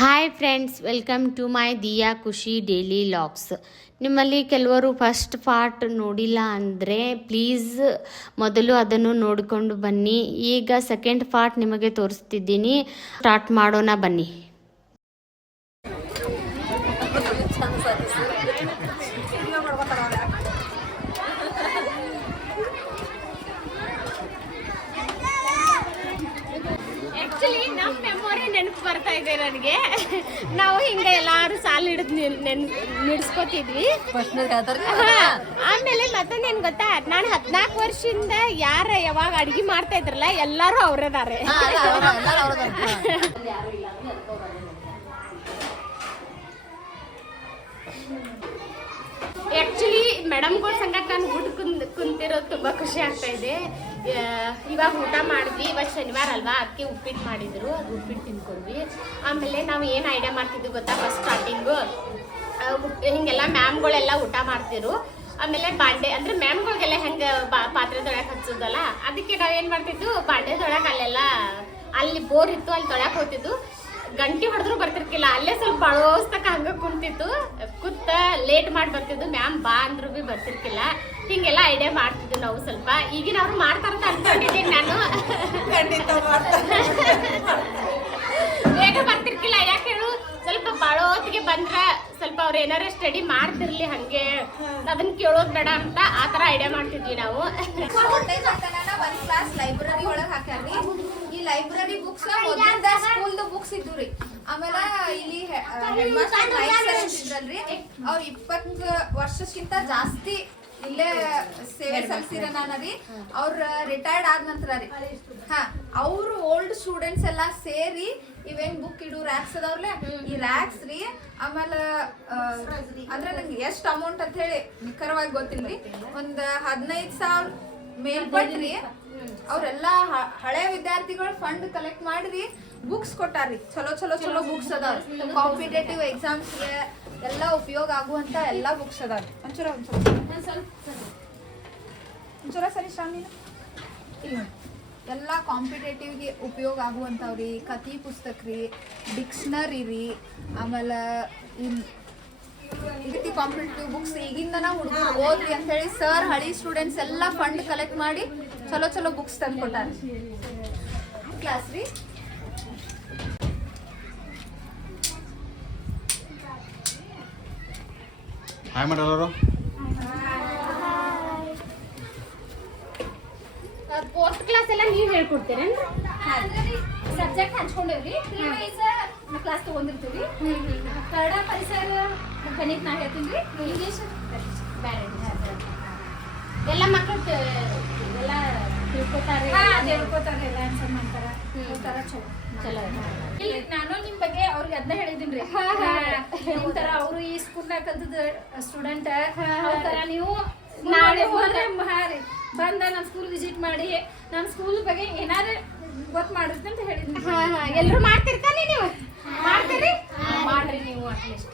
Hi friends, welcome to my Diya Khushi daily logs. ನಿಮ್ಮಲ್ಲಿ ಕೆಲವರು first part ನೋಡಿಲ್ಲ ಅಂದರೆ ಪ್ಲೀಸ್ ಮೊದಲು ಅದನ್ನು ನೋಡಿಕೊಂಡು ಬನ್ನಿ. ಈಗ ಸೆಕೆಂಡ್ ಪಾರ್ಟ್ ನಿಮಗೆ ತೋರಿಸ್ತಿದ್ದೀನಿ. ಸ್ಟಾರ್ಟ್ ಮಾಡೋಣ ಬನ್ನಿ. ಆ್ಯಕ್ಚುಲಿ ನಮ್ಮ ಮೆಮೊರಿ ನೆನಪು ಬರ್ತಾ ಇದೆ ನನಗೆ. ನಾವು ಹಿಂಗೆ ಎಲ್ಲಾರು ಸಾಲ ಹಿಡಿದು ನಿಡ್ಸ್ಕೊತಿದ್ವಿ. ಆಮೇಲೆ ಮತ್ತೊಂದು ಏನು ಗೊತ್ತಾ, ನಾನು 14 ವರ್ಷದಿಂದ ಯಾವಾಗ ಅಡ್ಗೆ ಮಾಡ್ತಾ ಇದ್ರಲ್ಲ ಎಲ್ಲಾರು ಅವ್ರದಾರೆ. ಆ್ಯಕ್ಚುಲಿ ಮೇಡಮ್ಗಳ ಸಂಗಟ ನಾನು ಊಟ ಕುಂತಿರೋದು ತುಂಬ ಖುಷಿ ಆಗ್ತಾ ಇದೆ. ಇವಾಗ ಊಟ ಮಾಡಿದ್ವಿ. ಇವತ್ತು ಶನಿವಾರ ಅಲ್ವಾ, ಅದಕ್ಕೆ ಉಪ್ಪಿಟ್ಟು ಮಾಡಿದ್ರು, ಅದು ಉಪ್ಪಿಟ್ಟು ತಿನ್ಕೊಂಡ್ವಿ. ಆಮೇಲೆ ನಾವು ಏನು ಐಡಿಯಾ ಮಾಡ್ತಿದ್ವಿ ಗೊತ್ತಾ, ಫಸ್ಟ್ ಸ್ಟಾರ್ಟಿಂಗು ಹಿಂಗೆಲ್ಲ ಮ್ಯಾಮ್ಗಳೆಲ್ಲ ಊಟ ಮಾಡ್ತಿರು. ಆಮೇಲೆ ಬಾಂಡೆ ಅಂದರೆ ಮ್ಯಾಮ್ಗಳಿಗೆಲ್ಲ ಹೆಂಗೆ ಪಾತ್ರೆ ತೊಳಕ್ಕೆ ಹಚ್ಚೋದಲ್ಲ, ಅದಕ್ಕೆ ನಾವೇನು ಮಾಡ್ತಿದ್ವು, ಬಾಂಡೆ ತೊಳಕ್ಕೆ ಅಲ್ಲಿ ಬೋರ್ ಇತ್ತು, ಅಲ್ಲಿ ತೊಳಕ್ಕೆ ಹೋಗ್ತಿದ್ದು. ಗಂಟೆ ಹೊಡೆದ್ರು ಬರ್ತಿರ್ಕಿಲ್ಲ, ಅಲ್ಲೇ ಸ್ವಲ್ಪ ಬಳೋಸ್ತಕ ಹಂಗೆ ಕುಂತಿತ್ತು. ಲೇಟ್ ಮಾಡಿ ಬರ್ತಿದ್ದು, ಮ್ಯಾಮ್ ಬಾ ಅಂದ್ರೂ ಭೀ ಬರ್ತಿರ್ಕಿಲ್ಲ. ಹಿಂಗೆಲ್ಲ ಐಡಿಯಾ ಮಾಡ್ತಿದ್ವಿ ನಾವು ಸ್ವಲ್ಪ. ಈಗಿನ ಅವ್ರು ಮಾಡ್ತಾರಂತ ಅನ್ಕೊಂಡಿದ್ದೀನಿ ನಾನು. ಬೇಗ ಬರ್ತಿರ್ಕಿಲ್ಲ, ಯಾಕೆ ಹೇಳು, ಸ್ವಲ್ಪ ಬಾಳೋತ್ತಿಗೆ ಬಂದ್ರೆ ಸ್ವಲ್ಪ ಅವ್ರು ಏನಾರ ಸ್ಟಡಿ ಮಾಡ್ತಿರ್ಲಿ, ಹಂಗೆ ಅದನ್ನ ಕೇಳೋದು ಬೇಡ ಅಂತ ಆ ಥರ ಐಡಿಯಾ ಮಾಡ್ತಿದ್ವಿ ನಾವು. ಒಂದ್ ಕ್ಲಾಸ್ ಲೈಬ್ರರಿ ಒಳಗೆ ಹಾಕ್ಯಾರ್ರಿ. ಈ ಲೈಬ್ರರಿ ಬುಕ್ಸ್ ಸ್ಕೂಲ್ದು ಬುಕ್ಸ್ ಇದ್ದುರಿ. ಆಮೇಲೆ ಇಲ್ಲಿ ಹೆಡ್ ಮಾಸ್ಟರ್ ಇದ್ರಲ್ರಿ, ಅವ್ರು 20 ವರ್ಷಕ್ಕಿಂತ ಜಾಸ್ತಿ ಇಲ್ಲೇ ಸೇವೆ ಸಲ್ಲಿಸಿರ ನಾನರಿ. ಅವ್ರ ರಿಟೈರ್ಡ್ ಆದ ನಂತರ ರೀ ಅವ್ರು ಓಲ್ಡ್ ಸ್ಟೂಡೆಂಟ್ಸ್ ಎಲ್ಲ ಸೇರಿ ಇವೇನ್ ಬುಕ್ ಇಡು ರ್ಯಾಕ್ಸ್ ಅದಾವ್ರಲ್ಲ, ಈ ರ್ಯಾಕ್ಸ್ ರೀ. ಆಮೇಲೆ ಅಂದ್ರೆ ನಂಗೆ ಎಷ್ಟು ಅಮೌಂಟ್ ಅಂತ ಹೇಳಿ ನಿಖರವಾಗಿ ಗೊತ್ತಿಲ್ರಿ, ಒಂದು 15,000 ಮೇಲ್ಪಟ್ರಿ. ಅವ್ರೆಲ್ಲ ಹಳೆ ವಿದ್ಯಾರ್ಥಿಗಳು ಫಂಡ್ ಕಲೆಕ್ಟ್ ಮಾಡಿರಿ ಬುಕ್ಸ್ ಕೊಟ್ಟಾರ್ರಿ. ಚಲೋ ಚಲೋ ಚಲೋ ಬುಕ್ಸ್ ಅದಾವ್ರಿ. ಕಾಂಪಿಟೇಟಿವ್ ಎಕ್ಸಾಮ್ಸ್ಗೆ ಎಲ್ಲ ಉಪಯೋಗ ಆಗುವಂತ ಎಲ್ಲ ಬುಕ್ಸ್ ಅದಾವ್ರಿ. ಒಂಚೂರ ಸರಿ ಶಾಮಿನ ಇಲ್ಲ ನೋಡಿ, ಎಲ್ಲ ಕಾಂಪಿಟೇಟಿವ್ಗೆ ಉಪಯೋಗ ಆಗುವಂಥವ್ರಿ. ಕಥಿ ಪುಸ್ತಕ ರೀ, ಡಿಕ್ಷನರಿ ರೀ, ಆಮೇಲೆ ಈ ರೀತಿ ಕಾಂಪಿಟೇಟಿವ್ ಬುಕ್ಸ್ ಈಗಿಂದನ ಹುಡುಗರು ಓದ್ರಿ ಅಂತ ಹೇಳಿ ಸರ್ ಹಳಿ ಸ್ಟೂಡೆಂಟ್ಸ್ ಎಲ್ಲ ಫಂಡ್ ಕಲೆಕ್ಟ್ ಮಾಡಿ ಚಲೋ ಚಲೋ ಬುಕ್ಸ್ ತಂದು ಕೊಟ್ಟಾರೆ. ಕ್ಲಾಸ್ ರೀ. ಹಾಯ್ ಮಾಡಲ್ಲರು. ಫೋರ್ತ್ ಕ್ಲಾಸ್ ಎಲ್ಲ ನೀವು ಹೇಳ್ಕೊಡ್ತೀರೇನ್ರಿ? ಸಬ್ಜೆಕ್ಟ್ ಹಂಚ್ಕೊಂಡೇವ್ರಿ. ಕ್ಲಾಸ್ ತಗೊಂಡಿರ್ತೀವಿ. ಕನ್ನಡ ಪರಿಸರ ಗಣಿತ ನಾ ಹೇಳ್ತೀನಿ ರೀ. ಇಂಗ್ಲೀಷ್ ಬೇರೆ ಎಲ್ಲ ಮಕ್ಕಳು ಎಲ್ಲ ತಿಳ್ಕೊತಾರೆ, ಎಲ್ಲ ಆನ್ಸರ್ ಮಾಡ್ತಾರೆ. ಚಲೋ ಇಲ್ಲಿ ನಾನು ನಿಮ್ ಬಗ್ಗೆ ಅವ್ರಿಗೆ ಅದನ್ನ ಹೇಳಿದೀನಿ ರೀ. ನಿಮ್ ತರ ಅವರು ಈ ಸ್ಕೂಲ್ನಾಗ ಕಲ್ತದ ಸ್ಟೂಡೆಂಟ್ ತರ ನೀವು ನಾಳೆ ಹೋದ್ರೆ ಬಂದ ನಮ್ಮ ಸ್ಕೂಲ್ ವಿಸಿಟ್ ಮಾಡಿ ನಮ್ಮ ಸ್ಕೂಲ್ ಬಗ್ಗೆ ಏನಾದ್ರು ಗೊತ್ತು ಮಾಡಿರ್ತಿ ಅಂತ ಹೇಳಿದ್ನಿ. ಎಲ್ಲರೂ ಮಾಡ್ತಿರ್ತಾನೆ, ನೀವು ಮಾಡ್ತೀರಿ? ಮಾಡ್ರಿ ನೀವು ಅಟ್ಲೀಸ್ಟ್.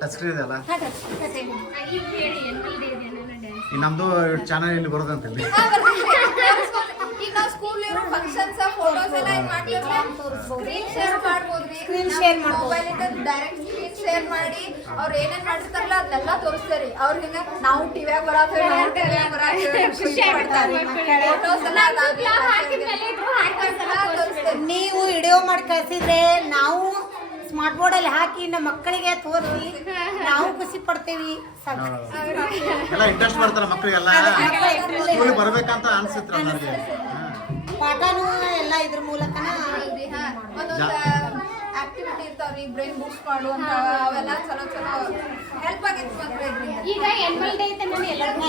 ಟಚ್ ಸ್ಕ್ರೀನ್ ಇದೆಯಲ್ಲ, ನಮ್ದು ಚಾನಲ್ ಇಲ್ಲಿ ಬರೋದಂತಲ್ಲಿ. ಈಗ ನಾವು ಸ್ಕೂಲ್ ಇರೋ ಫಂಕ್ಷನ್ಸ್ ಫೋಟೋಸ್ ಎಲ್ಲ ಏನ್ ಮಾಡ್ತೀವಿ, ಸ್ಕ್ರೀನ್ ಶೇರ್ ಮಾಡ್ಬೋದ್ರಿ. ಮೊಬೈಲ್ ಇಂದ ಡೈರೆಕ್ಟ್ ಸ್ಕ್ರೀನ್ ಶೇರ್ ಮಾಡಿ ಅವ್ರು ಏನೇನ್ ಮಾಡಿರ್ತಾರಲ್ಲ ಅದನ್ನೆಲ್ಲ ತೋರಿಸ್ತಾರೆ. ಅವ್ರಿಗೆ ನಾವು ಟಿವಿಯಾಗ ನೀವು ವಿಡಿಯೋ ಮಾಡಿ ಕಳ್ಸಿದ್ರೆ ನಾವು ಸ್ಮಾರ್ಟ್ ಬೋರ್ಡ್ ಅಲ್ಲಿ ಹಾಕಿ ನಮ್ಮ ಮಕ್ಕಳಿಗೆ ತೋರಿಸಿ ನಾವು ಖುಷಿ ಪಡ್ತೇವಿ. ಎಲ್ಲ ಇಂಟ್ರೆಸ್ಟ್ ಮಾಡ್ತಾರೆ ಮಕ್ಕಳಿಗೆಲ್ಲ ಸ್ಕೂಲ್ ಬರ್ಬೇಕಂತ ಅನ್ಸುತ್ತೆ ನನಗೆ. ಪಾಠನೂ ಎಲ್ಲ ಇದ್ರ ಮೂಲಕನ ಒಂದೊಂದು ಆಕ್ಟಿವಿಟಿ ಇರ್ತಾವ್ರಿ, ಬ್ರೈನ್ ಬೂಸ್ಟ್ ಮಾಡುವಂತ ಅವೆಲ್ಲ ಚಲೋ ಚಲೋ ಹೆಲ್ಪ್ ಆಗಿತ್ತು ಮಕ್ಕಳಿಗೆ. ಈಗ ಎನ್ಯುವಲ್ ಡೇ ಐತೆ ನಾನು ಎಲ್ಲರಿಗೂ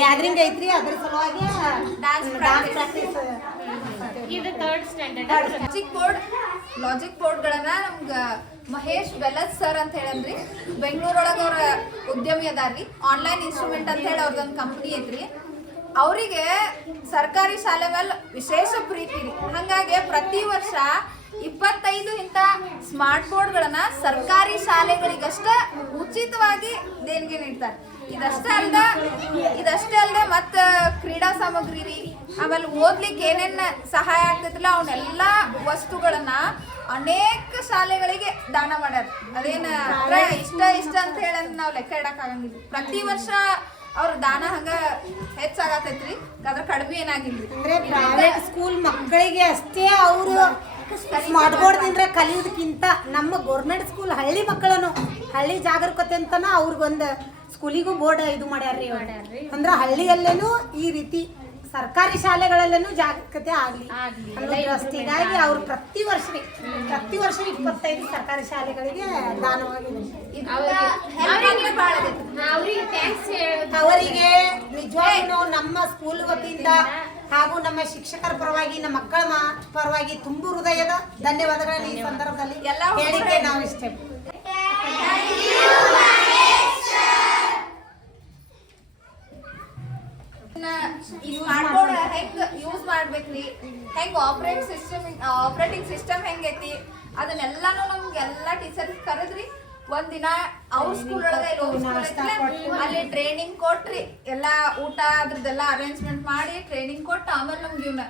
ಗ್ಯಾದರಿಂಗ್ ಐತ್ರಿ, ಅದ್ರ ಸಲುವಾಗಿ ಡಾನ್ಸ್ ಪ್ರಾಕ್ಟೀಸ್. ಇದು 3rd ಸ್ಟ್ಯಾಂಡರ್ಡ್. ಲಾಜಿಕ್ ಬೋರ್ಡ್ಗಳನ್ನ ನಮ್ಗ ಮಹೇಶ್ ಬೆಲತ್ ಸರ್ ಅಂತ ಹೇಳಂದ್ರಿ, ಬೆಂಗಳೂರೊಳಗೆ ಅವ್ರ ಉದ್ಯಮಿ ಅದಾರ್ರಿ. ಆನ್ಲೈನ್ ಇನ್ಸ್ಟ್ರೂಮೆಂಟ್ ಅಂತ ಹೇಳಿ ಅವ್ರದೊಂದು ಕಂಪ್ನಿ ಐತ್ರಿ. ಅವರಿಗೆ ಸರ್ಕಾರಿ ಶಾಲೆ ಮೇಲೆ ವಿಶೇಷ ಪ್ರೀತಿ ರೀ. ಹಾಗಾಗಿ ಪ್ರತಿ ವರ್ಷ 25 ಇಂಥ ಸ್ಮಾರ್ಟ್ ಬೋರ್ಡ್ಗಳನ್ನ ಸರ್ಕಾರಿ ಶಾಲೆಗಳಿಗಷ್ಟ ಉಚಿತವಾಗಿ ದೇಣಿಗೆ ನೀಡ್ತಾರೆ. ಇದಷ್ಟೇ ಅಲ್ಲದೆ ಮತ್ತೆ ಕ್ರೀಡಾ ಸಾಮಗ್ರಿ ರೀ, ಆಮೇಲೆ ಓದ್ಲಿಕ್ಕೆ ಏನೇನು ಸಹಾಯ ಆಗ್ತೈತಿಲ್ಲ ಅವನ್ನೆಲ್ಲ ವಸ್ತುಗಳನ್ನ ಅನೇಕ ಶಾಲೆಗಳಿಗೆ ದಾನ ಮಾಡ್ಯಾರ. ಅದೇನ ಇಷ್ಟ ಅಂತ ಹೇಳಿ ನಾವು ಲೆಕ್ಕ ಇಡಕ್ ಆಗಂಗಿಲ್ಲ. ಪ್ರತಿ ವರ್ಷ ಅವ್ರ ದಾನ ಹಂಗ ಹೆಚ್ಚಾಗತೈತ್ರಿ, ಅದ್ರ ಕಡಿಮೆ ಏನಾಗಿಲ್ರಿ. ಅಂದ್ರೆ ಪ್ರೈವೇಟ್ ಸ್ಕೂಲ್ ಮಕ್ಕಳಿಗೆ ಅಷ್ಟೇ ಅವರು ಸ್ಮಾರ್ಟ್ ಬೋರ್ಡ್ದಿಂದ ಕಲಿಯೋದಕ್ಕಿಂತ ನಮ್ಮ ಗೌರ್ಮೆಂಟ್ ಸ್ಕೂಲ್ ಹಳ್ಳಿ ಮಕ್ಕಳನ್ನು ಹಳ್ಳಿ ಜಾಗರೂಕತೆ ಅಂತನ ಅವ್ರಿಗೊಂದು ಸ್ಕೂಲಿಗೂ ಬೋರ್ಡ್ ಇದು ಮಾಡ್ಯಾರ್ರಿ. ಅಂದ್ರೆ ಹಳ್ಳಿಯಲ್ಲೇನು ಈ ರೀತಿ ಸರ್ಕಾರಿ ಶಾಲೆಗಳಲ್ಲೇನು ಜಾಗರೂಕತೆ ಆಗ್ಲಿ ಅನ್ನೋದು ಹೀಗಾಗಿ ಅವ್ರು ಪ್ರತಿ ವರ್ಷ 25 ಸರ್ಕಾರಿ ಶಾಲೆಗಳಿಗೆ ದಾನವಾಗಿದೆ. ಅವರಿಗೆ ನಿಜವಾಗ್ಲೂ ನಮ್ಮ ಸ್ಕೂಲ್ ವತಿಯಿಂದ ಹಾಗೂ ನಮ್ಮ ಶಿಕ್ಷಕರ ಪರವಾಗಿ ನಮ್ಮ ಮಕ್ಕಳ ಪರವಾಗಿ ತುಂಬು ಹೃದಯದ ಧನ್ಯವಾದಗಳನ್ನ ಈ ಸಂದರ್ಭದಲ್ಲಿ ಹೇಳಿಕೆ ನಾವು ಇಷ್ಟ. ಈ ಸ್ಮಾರ್ಟ್ ಬೋರ್ಡ್ ಹೆಂಗ್ ಯೂಸ್ ಮಾಡ್ಬೇಕ್ರಿ, ಹೆಂಗ್ ಆಪರೇಟಿಂಗ್ ಸಿಸ್ಟಮ್ ಹೆಂಗೈತಿ ಅದನ್ನೆಲ್ಲಾನು ನಮ್ಗೆಲ್ಲಾ ಟೀಚರ್ಸ್ ಕರೆದ್ರಿ. ಒಂದಿನ ಅವ್ರ ಸ್ಕೂಲ್ ಒಳಗೆ ಅಲ್ಲಿ ಟ್ರೈನಿಂಗ್ ಕೊಟ್ರಿ, ಎಲ್ಲಾ ಊಟ ಅದ್ರದ್ದೆಲ್ಲ ಅರೇಂಜ್ಮೆಂಟ್ ಮಾಡಿ ಟ್ರೈನಿಂಗ್ ಕೊಟ್ಟು ಆಮೇಲೆ ನಮ್ಗೆ ಇವ್ನ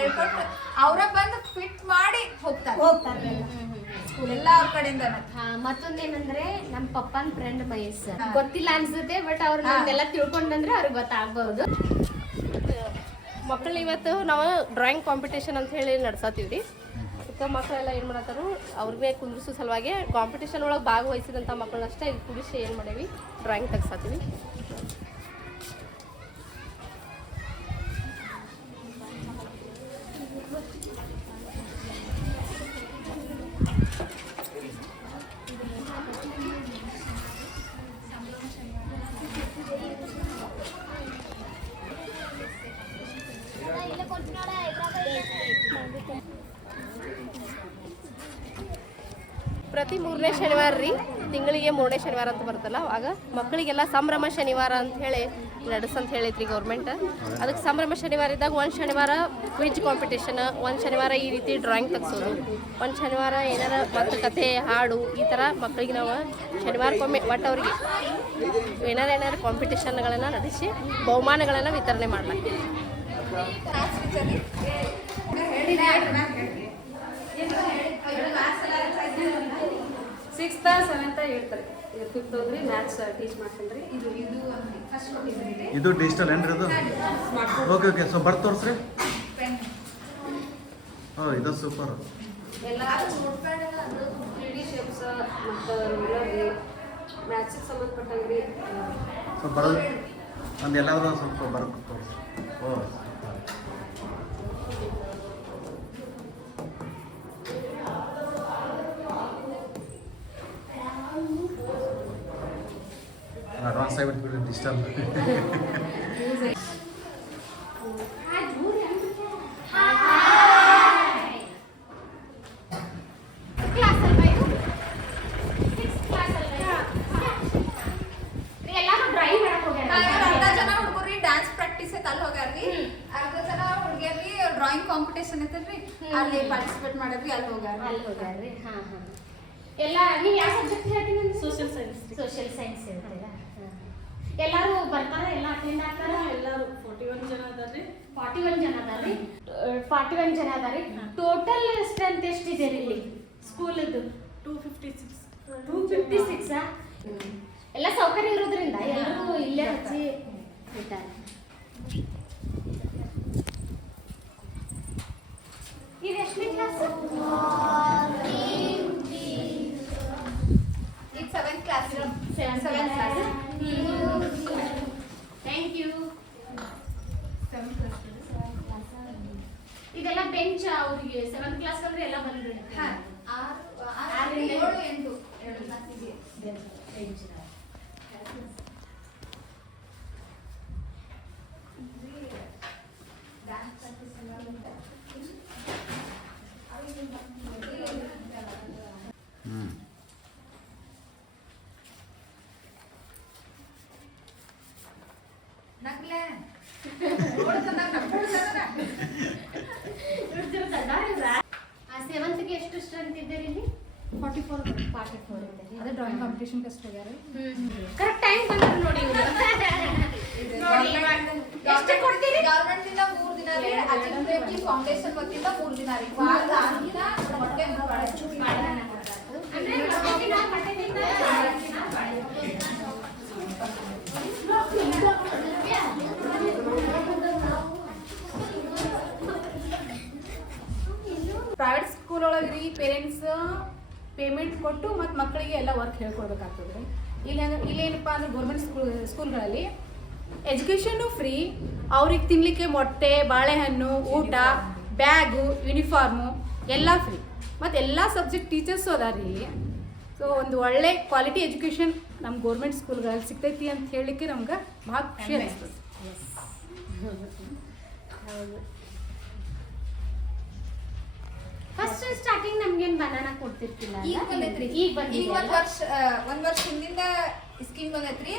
ಹೇಳ್ಕೊಟ್ರು ಅವ್ರ ಬಂದು ಫಿಟ್ ಮಾಡಿ ಹೋಗ್ತಾರೆ ಎಲ್ಲ ಅವ್ರ ಕಡೆಯಿಂದ. ಮತ್ತೊಂದೇನಂದ್ರೆ ನಮ್ಮ ಪಪ್ಪನ್ ಫ್ರೆಂಡ್ ಮಹೇಶ್ ಗೊತ್ತಿಲ್ಲ ಅನ್ಸುತ್ತೆ, ಬಟ್ ಅವ್ರು ನಮ್ದೆಲ್ಲ ತಿಳ್ಕೊಂಡ್ರೆ ಅವ್ರಿಗೆ ಗೊತ್ತಾಗ್ಬಹುದು. ಮಕ್ಕಳು ಇವತ್ತು ನಾವು ಡ್ರಾಯಿಂಗ್ ಕಾಂಪಿಟೇಷನ್ ಅಂತ ಹೇಳಿ ನಡ್ಸತ್ತೀವಿ ರೀ. ಚಿಕ್ಕ ಮಕ್ಕಳೆಲ್ಲ ಏನು ಮಾಡತ್ತಾರು ಅವ್ರಿಗೆ ಕುಂದ್ರಿಸೋ ಸಲುವಾಗಿ ಕಾಂಪಿಟೇಷನ್ ಒಳಗೆ ಭಾಗವಹಿಸಿದಂಥ ಮಕ್ಕಳನ್ನಷ್ಟೇ ಇಲ್ಲಿ ಕುಡಿಸಿ ಏನು ಮಾಡೇವಿ ಡ್ರಾಯಿಂಗ್ ತೆಗ್ಸತ್ತೀವಿ. ಪ್ರತಿ 3ನೇ ಶನಿವಾರ ರೀ, ತಿಂಗಳಿಗೆ 3ನೇ ಶನಿವಾರ ಅಂತ ಬರ್ತಲ್ಲ, ಆಗ ಮಕ್ಕಳಿಗೆಲ್ಲ ಸಂಭ್ರಮ ಶನಿವಾರ ಅಂತ ಹೇಳಿ ನಡೆಸಂತ ಹೇಳಿದ್ರಿ ಗೌರ್ಮೆಂಟ್. ಅದಕ್ಕೆ ಸಂಭ್ರಮ ಶನಿವಾರ ಇದ್ದಾಗ ಒಂದು ಶನಿವಾರ ಕ್ವಿಜ್ ಕಾಂಪಿಟೇಷನ್, ಒಂದು ಶನಿವಾರ ಈ ರೀತಿ ಡ್ರಾಯಿಂಗ್ ತೆಗ್ಸೋದು, ಒಂದು ಶನಿವಾರ ಏನಾರ ಮತ್ತು ಕತೆ ಹಾಡು ಈ ಥರ ಮಕ್ಕಳಿಗೆ ನಾವು ಶನಿವಾರಕ್ಕೊಮ್ಮೆ ಒಟ್ಟು ಅವ್ರಿಗೆ ಏನಾರು ಕಾಂಪಿಟೇಷನ್ಗಳನ್ನು ನಡೆಸಿ ಬಹುಮಾನಗಳನ್ನು ವಿತರಣೆ ಮಾಡ್ಲಾಗ್ತೀವಿ. 6th 7th 8th 5th ಹೋದ್ರಿ ಮ್ಯಾಥ್ಸ್ ಟೀಚ್ ಮಾಡ್ಕೊಂಡ್ರಿ. ಇದು ಡಿಜಿಟಲ್ ಏನ್ರಿ ಅದು? ಓಕೆ ಸೊ ಬರ್ತ್ ತೋರಿಸ್ರಿ. ಇದು ಸೂಪರ್. ಎಲ್ಲ 3D ಶೇಪ್ಸ್ ಮತ್ತು ರೂಲರ್ ಮ್ಯಾಥ್ಸಿಗೆ ಸಂಬಂಧಪಟ್ಟಂಗ್ರಿ. ಸೊ ಬರೋದು ಒಂದು ಎಲ್ಲಾದ್ರೂ ಸ್ವಲ್ಪ ಬರೋದು ತೋರಿಸಿ. ಅಡ್ವಾನ್ಸ್ ಆಗಿಬಿಟ್ಟು ಡಿಜಿಟಲ್. ಡ್ರಾಯಿಂಗ್ ಕಾಂಪಿಟೇಷನ್ ಐತಲ್ರಿ, ಅಲ್ಲಿ ಪಾರ್ಟಿಸಿಪೇಟ್ ಮಾಡಿದ್ವಿ, ಅಲ್ಲಿ ಹೋಗ್ಯಾರ್ರಿ. ಎಲ್ಲ ನೀವು ಯಾವ ಸಬ್ಜೆಕ್ಟ್ ಹೇಳ್ತೀನಿ? Social science. ಸೋಷಿಯಲ್ ಸೈನ್ಸ್ ಹೇಳ್ತೀರಾ? ಎಲ್ಲರೂ ಬರ್ತಾರೆ, ಎಲ್ಲ ಅಟೆಂಡ್ ಆಗ್ತಾರೆ. ಎಲ್ಲರೂ 41 ಜನ ಅದಾರ್ರಿ. 41 ಜನ ಅದಾರ್ರಿ. 41 ಜನ ಅದಾರಿ. ಟೋಟಲ್ ಸ್ಟ್ರೆಂತ್ ಎಷ್ಟಿದೆ ರೀ ಇಲ್ಲಿ ಸ್ಕೂಲದ್ದು? 256. 256 ಎಲ್ಲ ಸೌಕರ್ಯ ಇರೋದ್ರಿಂದ ಎಲ್ಲರೂ ಇಲ್ಲೇ ಹಚ್ಚಿ ಇದ್ದಾರೆ. ಇದು ಎಷ್ಟನೇ class? Seventh class. Thank you. ಇದೆಲ್ಲ ಬೆಂಚ್ ಅವ್ರಿಗೆ 7th ಕ್ಲಾಸ್ ಅಂದ್ರೆ ಎಲ್ಲ ಬಂದ್ಬಿಡುತ್ತೆ. ಹಾ, 6, 7, 8 2 ಕ್ಲಾಸಿಗೆ ಬೆಂಚ್. ನಗ್ಲೆ ಆ 7th ಗೆ ಎಷ್ಟು ಸ್ಟ್ರೆಂತ್ ಇದ್ದೀರಿ ಇಲ್ಲಿ? 44 44 ಅದೇ ಡ್ರಾಯಿಂಗ್ ಕಾಂಪಿಟೇಷನ್ ಕಷ್ಟ ಹೋಗ್ಯಾರ. ಕರೆಕ್ಟ್ ಟೈಮ್ ಬಂದ್ರು ನೋಡಿ ಇವ್ರು. ನೋಡಿ ಎಷ್ಟು ಕೊಡ್ತೀರಿ? ಗವರ್ಮೆಂಟ್ ಇಂದ 3 ದಿನ ರೀ, ಅಜಿತ್ ಪ್ರೇಮ್ಜಿ ಫೌಂಡೇಶನ್ ವತಿಯಿಂದ 3 ದಿನ ರೀ. ವಾರದ 6 ದಿನ ಮೊಟ್ಟೆ ಮತ್ತು ಬಾಳೆಹಣ್ಣು ಕೊಡ್ತಾರೆ. ಅಂದ್ರೆ ಮೊಟ್ಟೆ ದಿನ, ಮೊಟ್ಟೆ ದಿನ, ಪ್ರೈವೇಟ್ ಸ್ಕೂಲ್ ಒಳಗೆ ರೀ ಪೇರೆಂಟ್ಸ್ ಪೇಮೆಂಟ್ ಕೊಟ್ಟು ಮತ್ತು ಮಕ್ಕಳಿಗೆ ಎಲ್ಲ ವರ್ಕ್ ಹೇಳ್ಕೊಡ್ಬೇಕಾಗ್ತದೆ ರೀ. ಇಲ್ಲೇನಪ್ಪ ಅಂದ್ರೆ ಗೌರ್ಮೆಂಟ್ ಸ್ಕೂಲ್ಗಳಲ್ಲಿ ಎಜುಕೇಷನ್ನು ಫ್ರೀ, ಅವ್ರಿಗೆ ತಿನ್ನಲಿಕ್ಕೆ ಮೊಟ್ಟೆ, ಬಾಳೆಹಣ್ಣು, ಊಟ, ಬ್ಯಾಗು, ಯೂನಿಫಾರ್ಮು ಎಲ್ಲ ಫ್ರೀ. ಮತ್ತು ಎಲ್ಲ ಸಬ್ಜೆಕ್ಟ್ ಟೀಚರ್ಸು ಅದಾರ ರೀ ಇಲ್ಲಿ. ಸೊ ಒಂದು ಒಳ್ಳೆ ಕ್ವಾಲಿಟಿ ಎಜುಕೇಷನ್ ನಮ್ಮ ಗೌರ್ಮೆಂಟ್ ಸ್ಕೂಲ್ಗಳಲ್ಲಿ ಸಿಗ್ತೈತಿ ಅಂತ ಹೇಳಲಿಕ್ಕೆ ನಮ್ಗೆ ಭಾಳ ಖುಷಿ ಅನಿಸ್ತದೆ. ಫಸ್ಟ್ ಸ್ಟಾರ್ಟಿಂಗ್ ನಮ್ಗೇನ್ ಬನಾನಾ ಕೊಡ್ತಿರ್ತಿಲ್ಲ. ಈಗ ಬಂದೈತ್ರಿ. ಈಗ ಈಗ ಒಂದ್ ವರ್ಷ ಹಿಂದಿಂದ ಸ್ಕೀಮ್ ಬಂದೈತ್ರಿ.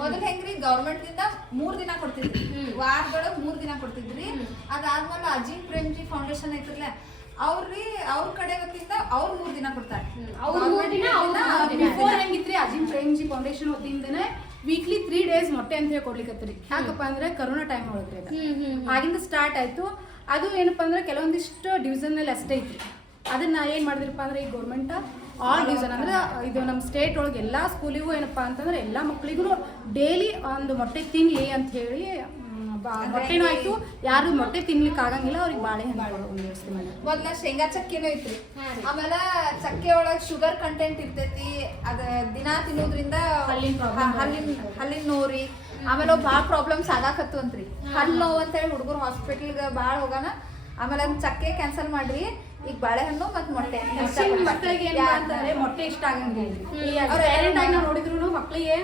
ಮೊದಲು ಹೆಂಗ್ರಿ ಗವರ್ಮೆಂಟ್ ದಿಂದ 3 ದಿನ ಕೊಡ್ತಿದ್ರಿ, ವಾರದೊಳಗ್ 3 ದಿನ ಕೊಡ್ತಿದ್ರಿ. ಅದಾದ್ಮೇಲೆ ಅಜಿತ್ ಪ್ರೇಮ್ಜಿ ಫೌಂಡೇಶನ್ ಐತ್ರಲ್ಲ ಅವ್ರಿ ಅವ್ರ ಕಡೆ ವತಿಯಿಂದ ಅವ್ರು 3 ದಿನ ಕೊಡ್ತಾರೆ. ಬಿಫೋರ್ ಹೆಂಗಿತ್ರಿ ಅಜಿತ್ ಪ್ರೇಮ್ಜಿ ಫೌಂಡೇಶನ್ ವತಿಯಿಂದನೇ ವೀಕ್ಲಿ 3 days ಮೊಟ್ಟೆ ಅಂತ ಹೇಳಿ ಕೊಡ್ಲಿಕ್ಕತ್ರಿ. ಯಾಕಪ್ಪ ಅಂದ್ರೆ ಕರೋನಾ ಟೈಮ್ ಒಳಗ್ರಿ ಆಗಿಂದ ಸ್ಟಾರ್ಟ್ ಆಯ್ತು. ಅದು ಏನಪ್ಪಾ ಅಂದ್ರೆ ಕೆಲವೊಂದಿಷ್ಟು ಡಿವಿಷನ್ ನಲ್ಲಿ ಅಷ್ಟೇ ಐತ್ರಿ. ಅದನ್ನ ಏನ್ ಮಾಡಿದ್ರಪ್ಪ ಅಂದ್ರೆ ಈ ಗೌರ್ಮೆಂಟ್ ಆಲ್ ಡಿವಿಷನ್ ಅಂದ್ರೆ ಇದು ನಮ್ಮ ಸ್ಟೇಟ್ ಒಳಗೆ ಎಲ್ಲಾ ಸ್ಕೂಲಿಗೂ ಏನಪ್ಪಾ ಅಂತಂದ್ರೆ ಎಲ್ಲಾ ಮಕ್ಕಳಿಗೂ ಡೈಲಿ ಒಂದು ಮೊಟ್ಟೆ ತಿನ್ಲಿ ಅಂತ ಹೇಳಿ ಮೊಟ್ಟೆನೂ ಆಯ್ತು. ಯಾರು ಮೊಟ್ಟೆ ತಿನ್ಲಿಕ್ಕೆ ಆಗಂಗಿಲ್ಲ ಅವ್ರಿಗೆ ಬಾಳೆಹಣ್ಣು ವ್ಯವಸ್ಥೆ ಮಾಡಿ. ಮೊದ್ಲ ಶೇಂಗಾ ಚಕ್ಕಿನೂ ಐತ್ರಿ. ಆಮೇಲೆ ಚಕ್ಕೆ ಒಳಗ್ ಶುಗರ್ ಕಂಟೆಂಟ್ ಇರ್ತೈತಿ. ಅದ ದಿನಾ ತಿನ್ನೋದ್ರಿಂದ ಹಲ್ಲಿನ ನೋರಿ, ಆಮೇಲೆ ಅವ್ ಭಾಳ ಪ್ರಾಬ್ಲಮ್ಸ್ ಆಗಾಕತ್ತು ಅಂತ್ರಿ. ಹಲ್ಲು ನೋವು ಅಂತ ಹೇಳಿ ಹುಡುಗರು ಹಾಸ್ಪಿಟಲ್ಗೆ ಭಾಳ ಹೋಗೋಣ. ಆಮೇಲೆ ಅದನ್ನ ಚಕ್ಕೆ ಕ್ಯಾನ್ಸಲ್ ಮಾಡ್ರಿ. ಈಗ ಬಾಳೆಹಣ್ಣು ಮತ್ತು ಮೊಟ್ಟೆ ಮಕ್ಕಳಿಗೆ ಏನಪ್ಪಾ ಅಂತಂದ್ರೆ ಮೊಟ್ಟೆ ಇಷ್ಟ ಆಗಂಗಿಲ್ಲ. ಅವ್ರ ಪೇರೆಂಟ್ ನೋಡಿದ್ರು ಮಕ್ಕಳಿಗೆ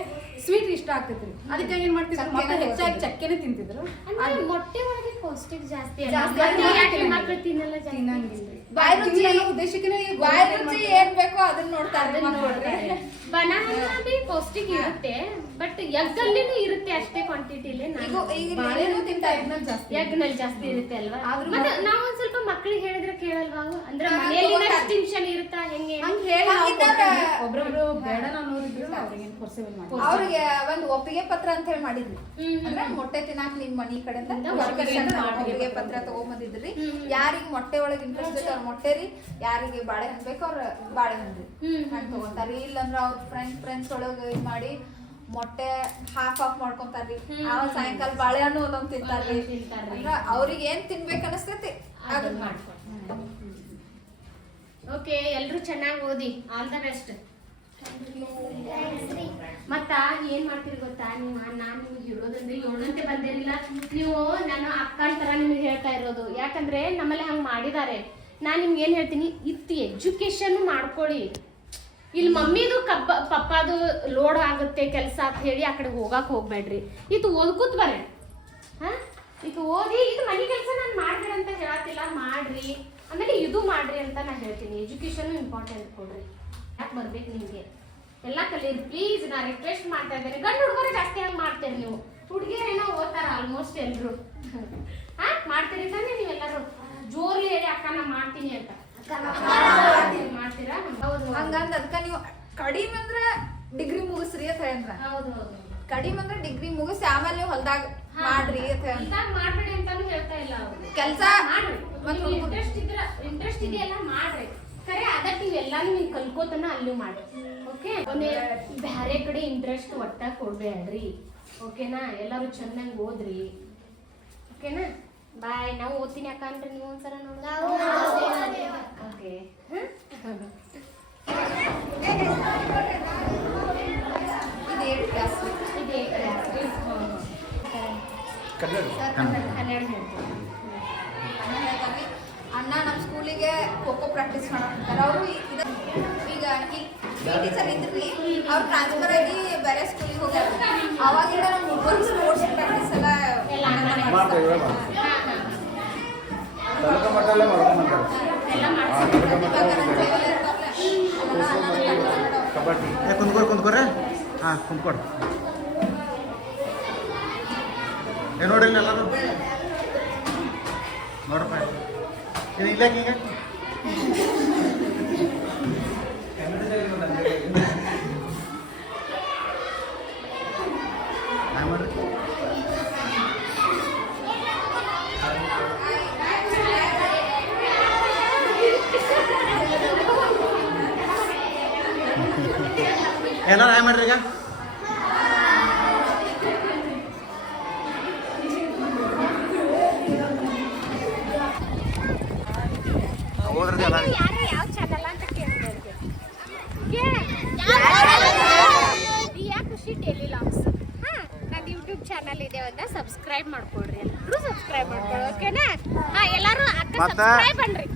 ಸ್ವೀಟ್ ಇಷ್ಟ ಆಗ್ತೈತ್ರಿ. ಅದಕ್ಕೆ ಏನ್ ಮಾಡ್ತಿದ್ರು ಮಕ್ಕಳು ಹೆಚ್ಚಾಗಿ ಚಕ್ಕೆನೆ ತಿಂತಿದ್ರು. ಮೊಟ್ಟೆ ಒಳಗೆ ಪೌಷ್ಟಿಕ ಜಾಸ್ತಿ ಮಕ್ಕಳು ತಿನ್ನಂಗಿಲ್ಲ. ಬಾಯಿ ರುಚಿ ಉದ್ದೇಶಕ್ಕೆ ಬಾಯಿ ರುಚಿ ಏನ್ ಬೇಕೋ ಅದನ್ನ ನೋಡ್ತಾರೆ. ಬನಾನಾ ಬಿ ಪೌಷ್ಟಿಕ ಇರುತ್ತೆ, ಬಟ್ ಎಗ್ ಅಲ್ಲಿನೂ ಇರುತ್ತೆ ಅಷ್ಟೇ ಕ್ವಾಂಟಿಟಿಲಿ. ಬಾಳೆಹಣ್ಣು ತಿಂತಾರೆ ಎಗ್ ನಲ್ಲಿ ಜಾಸ್ತಿ ಇರುತ್ತೆ ಅಲ್ವಾ. ಮತ್ತೆ ನಾವು ಒಂದ್ ಸ್ವಲ್ಪ ಮಕ್ಕಳಿಗೆ ಹೇಳಿದ್ರೆ ಕೇಳಲ್ವಾ? ಅಂದ್ರೆ ಮನೆಯಲ್ಲಿ ಟೆನ್ಷನ್ ಇರುತ್ತಾ ಹೆಂಗೆ ಒಬ್ರೊಬ್ರು ಬೇಡ ಅನ್ನೋರಿದ್ರು ಅವ್ರಿಗೆ ಫೋರ್ಸೇಬಲ್ ಮಾಡಿ ಅವ್ರಿಗೆ ಒಂದು ಒಪ್ಪಿಗೆ ಪತ್ರ ಅಂತ ಹೇಳಿ ಮಾಡಿದ್ವಿ. ಅಂದ್ರೆ ಮೊಟ್ಟೆ ತಿನ್ನಾಕ ನಿಮ್ ಮನಿ ಕಡೆಯಿಂದ ಒಪ್ಪಿಗೆ ಪತ್ರ ತಗೊಂಬಂದಿದ್ರಿ. ಯಾರಿಗೆ ಮೊಟ್ಟೆ ಒಳಗೆ ಇಂಟ್ರೆಸ್ಟ್ ಬೇಕು ಅವ್ರ ಮೊಟ್ಟೆ ರೀ, ಯಾರಿಗೆ ಬಾಳೆಹಣ್ಣು ಬೇಕು ಅವ್ರ ಬಾಳೆಹಣ್ಣು ಹಣ್ಣು ತಗೊಂತಾರ್ರಿ. ಇಲ್ಲಂದ್ರ ಅವ್ರ ಫ್ರೆಂಡ್ಸ್ ಒಳಗೆ ಇದು ಮಾಡಿ ಮೊಟ್ಟೆ ಹಾಫ್ ಮಾಡ್ಕೊಂತಾರ್ರಿ. ಆಮೇಲೆ ಸಾಯಂಕಾಲ ಬಾಳೆಹಣ್ಣು ಒಂದೊಂದು ತಿಂತಾರ್ರಿ. ಅಂದ್ರ ಅವ್ರಿಗೆ ಏನ್ ತಿನ್ಬೇಕು ಅನಿಸ್ತೈತಿ ಅದನ್ನ ಮಾಡ್ಕೊಂಡು. ಓಕೆ, ಎಲ್ರು ಚೆನ್ನಾಗಿ ಓದಿ. All the best. ಮತ್ತ ಏನ್ ಮಾಡ್ತೀರಿ ಗೊತ್ತಾ, ನಾನು ನಿಮ್ಗೆ ಹೇಳೋದಂದ್ರೆ 7 ಬಂದಿರಲಿಲ್ಲ ನೀವು. ನಾನು ಅಕ್ಕನ ತರ ನಿಮ್ಗೆ ಹೇಳ್ತಾ ಇರೋದು, ಯಾಕಂದ್ರೆ ನಮ್ಮಲ್ಲಿ ಹಂಗ್ ಮಾಡಿದ್ದಾರೆ. ನಾನು ನಿಮ್ಗೆ ಏನ್ ಹೇಳ್ತೀನಿ, ಇತ್ತು ಎಜುಕೇಶನ್ ಮಾಡ್ಕೊಳ್ಳಿ. ಇಲ್ಲಿ ಮಮ್ಮಿದು ಪಪ್ಪಾದು ಲೋಡ್ ಆಗುತ್ತೆ ಕೆಲಸ ಅಂತ ಹೇಳಿ ಆ ಕಡೆ ಹೋಗಕ್ ಹೋಗ್ಬೇಡ್ರಿ. ಇದು ಓದ್ಕೂತ್ ಬರ್ರಿ. ಇದು ಓದಿ, ಇದು ಮನೆ ಕೆಲಸ ನಾನು ಮಾಡ್ಬೇಡ ಅಂತ ಹೇಳತ್ತಿಲ್ಲ, ಮಾಡ್ರಿ. ಆಮೇಲೆ ಇದು ಮಾಡ್ರಿ ಅಂತ ನಾನು ಹೇಳ್ತೀನಿ. ಎಜುಕೇಶನ್ ಇಂಪಾರ್ಟೆಂಟ್ ಕೊಡ್ರಿ. ಯಾಕೆ ಬರ್ಬೇಕು ನಿಮ್ಗೆ ಎಲ್ಲ ಕಲೀರಿ ಪ್ಲೀಸ್. ನಾ ರಿಕ್ವೆಸ್ಟ್ ಮಾಡ್ತಾ ಇದ್ದೇನೆ. ಗಂಡು ಹುಡುಗರು ಜಾಸ್ತಿ ಹಂಗೆ ಮಾಡ್ತೀರಿ ನೀವು. ಹುಡುಗಿಯರೇನೋ ಓದ್ತಾರ ಆಲ್ಮೋಸ್ಟ್ ಎಲ್ರು. ಮಾಡ್ತೀರಿ ತಾನೆ ನೀವೆಲ್ಲರೂ? ಜೋರ್ಲಿ ಹೇಳಿ ಅಕ್ಕ ನಾ ಮಾಡ್ತೀನಿ ಅಂತ ಮಾಡ್ತೀರಾ? ಹೌದು. ಹಂಗಂದ ಅದಕ್ಕ ನೀವು ಕಡಿಮೆ ಅಂದ್ರ ಡಿಗ್ರಿ ಮುಗಿಸ್ರಿ ಅಂತ ಹೇಳ್ರ. ಹೌದು ಹೌದು. ಕಡಿಮೆ ಅಂದ್ರ ಡಿಗ್ರಿ ಮುಗಿಸಿ ಆಮೇಲೆ ನೀವು ಹೊಲ್ದಾಗ ಮಾಡ್ರಿ ಅಂತ ಮಾಡ್ಬೇಡಿ ಅಂತಾನು ಹೇಳ್ತಾ ಇಲ್ಲ. ಕೆಲಸ ಮಾಡ್ರಿ, ಇಂಟ್ರೆಸ್ಟ್ ಇದೆಯಲ್ಲ ಮಾಡ್ರಿ. ಖರೆ ಅದಕ್ಕೆ ನೀವೆಲ್ಲಾನು ನೀವು ಕಲ್ಕೋತನ ಅಲ್ಲೂ ಮಾಡ್ರಿ. ಓಕೆ, ಬೇರೆ ಕಡೆ ಇಂಟ್ರೆಸ್ಟ್ ಒಟ್ಟ ಕೊಡ್ಬೇಡ್ರಿ. ಓಕೆನಾ? ಎಲ್ಲರೂ ಚೆನ್ನಾಗಿ ಓದ್ರಿ. ಓಕೆನಾ? ಬಾಯ್. ನಾವು ಓದ್ತೀನಿ ಅಕ್ಕ ಅಂದ್ರೆ ನೀವು ಒಂದ್ಸಲ ನೋಡಿ. ಓಕೆ. ಇದು ಕನ್ನಡ ಹೇಳ್ತಾರೆ. ಅಣ್ಣ ನಮ್ಮ ಸ್ಕೂಲಿಗೆ ಖೋಖೋ ಪ್ರಾಕ್ಟೀಸ್ ಮಾಡ್ತಾರೆ. ಅವರು ಈಗ ಟೀಚರ್ ಇದ್ರಿ, ಅವ್ರು ಟ್ರಾನ್ಸ್ಫರ್ ಆಗಿ ಬೇರೆ ಸ್ಕೂಲಿಗೆ ಹೋಗ್ಯಾರ. ಅವಾಗಿಂದ ನಮ್ಮ ಹುಡುಗರು ಸ್ಪೋರ್ಟ್ಸ್ ಪ್ರಾಕ್ಟೀಸ್ ಎಲ್ಲ ಮಾಡ್ತೇವೆ ತಾಲೂಕು ಮಟ್ಟದಲ್ಲೇ ಮಾಡ್ಕೊಂಡ್ಬಂತಾರೆ. ಕಬಡ್ಡಿ ಕುಂದ್ಕೋರಿ ಹಾಂ ಕುಂದ್ಕೊಡಿ. ಏನು ನೋಡಿಲ್ಲ ಎಲ್ಲರೂ ನೋಡಪ್ಪ ಏನು ಇಲ್ಲ ಈಗ ಹಾಂ ಮಾಡ್ರಿ. ಎಲ್ಲರೂ ಹಾಯ್ ಮಾಡ್ರಿ ಈಗ. ಹೋದ್ರದ್ದು ಎಲ್ಲ ಯಾರು ಯಾವ ಚಾನಲ್ ಅಂತ ಕೇಳಿದ್ರೆ ರಿಯಾ ಖುಷಿ ಡೈಲಿ ಲಾಗ್ಸ್. ಹಾಂ, ನನ್ನ ಯೂಟ್ಯೂಬ್ ಚಾನಲ್ ಇದೆ, ಒಂದು ಸಬ್ಸ್ಕ್ರೈಬ್ ಮಾಡ್ಕೊಳ್ರಿ. ಎಲ್ಲರೂ ಸಬ್ಸ್ಕ್ರೈಬ್ ಮಾಡ್ಕೊಳ್ಳಿ, ಓಕೆನಾ? ಹಾಂ, ಎಲ್ಲರೂ ಅಕ್ಕ ಸಬ್ಸ್ಕ್ರೈಬ್ ಬನ್ರಿ.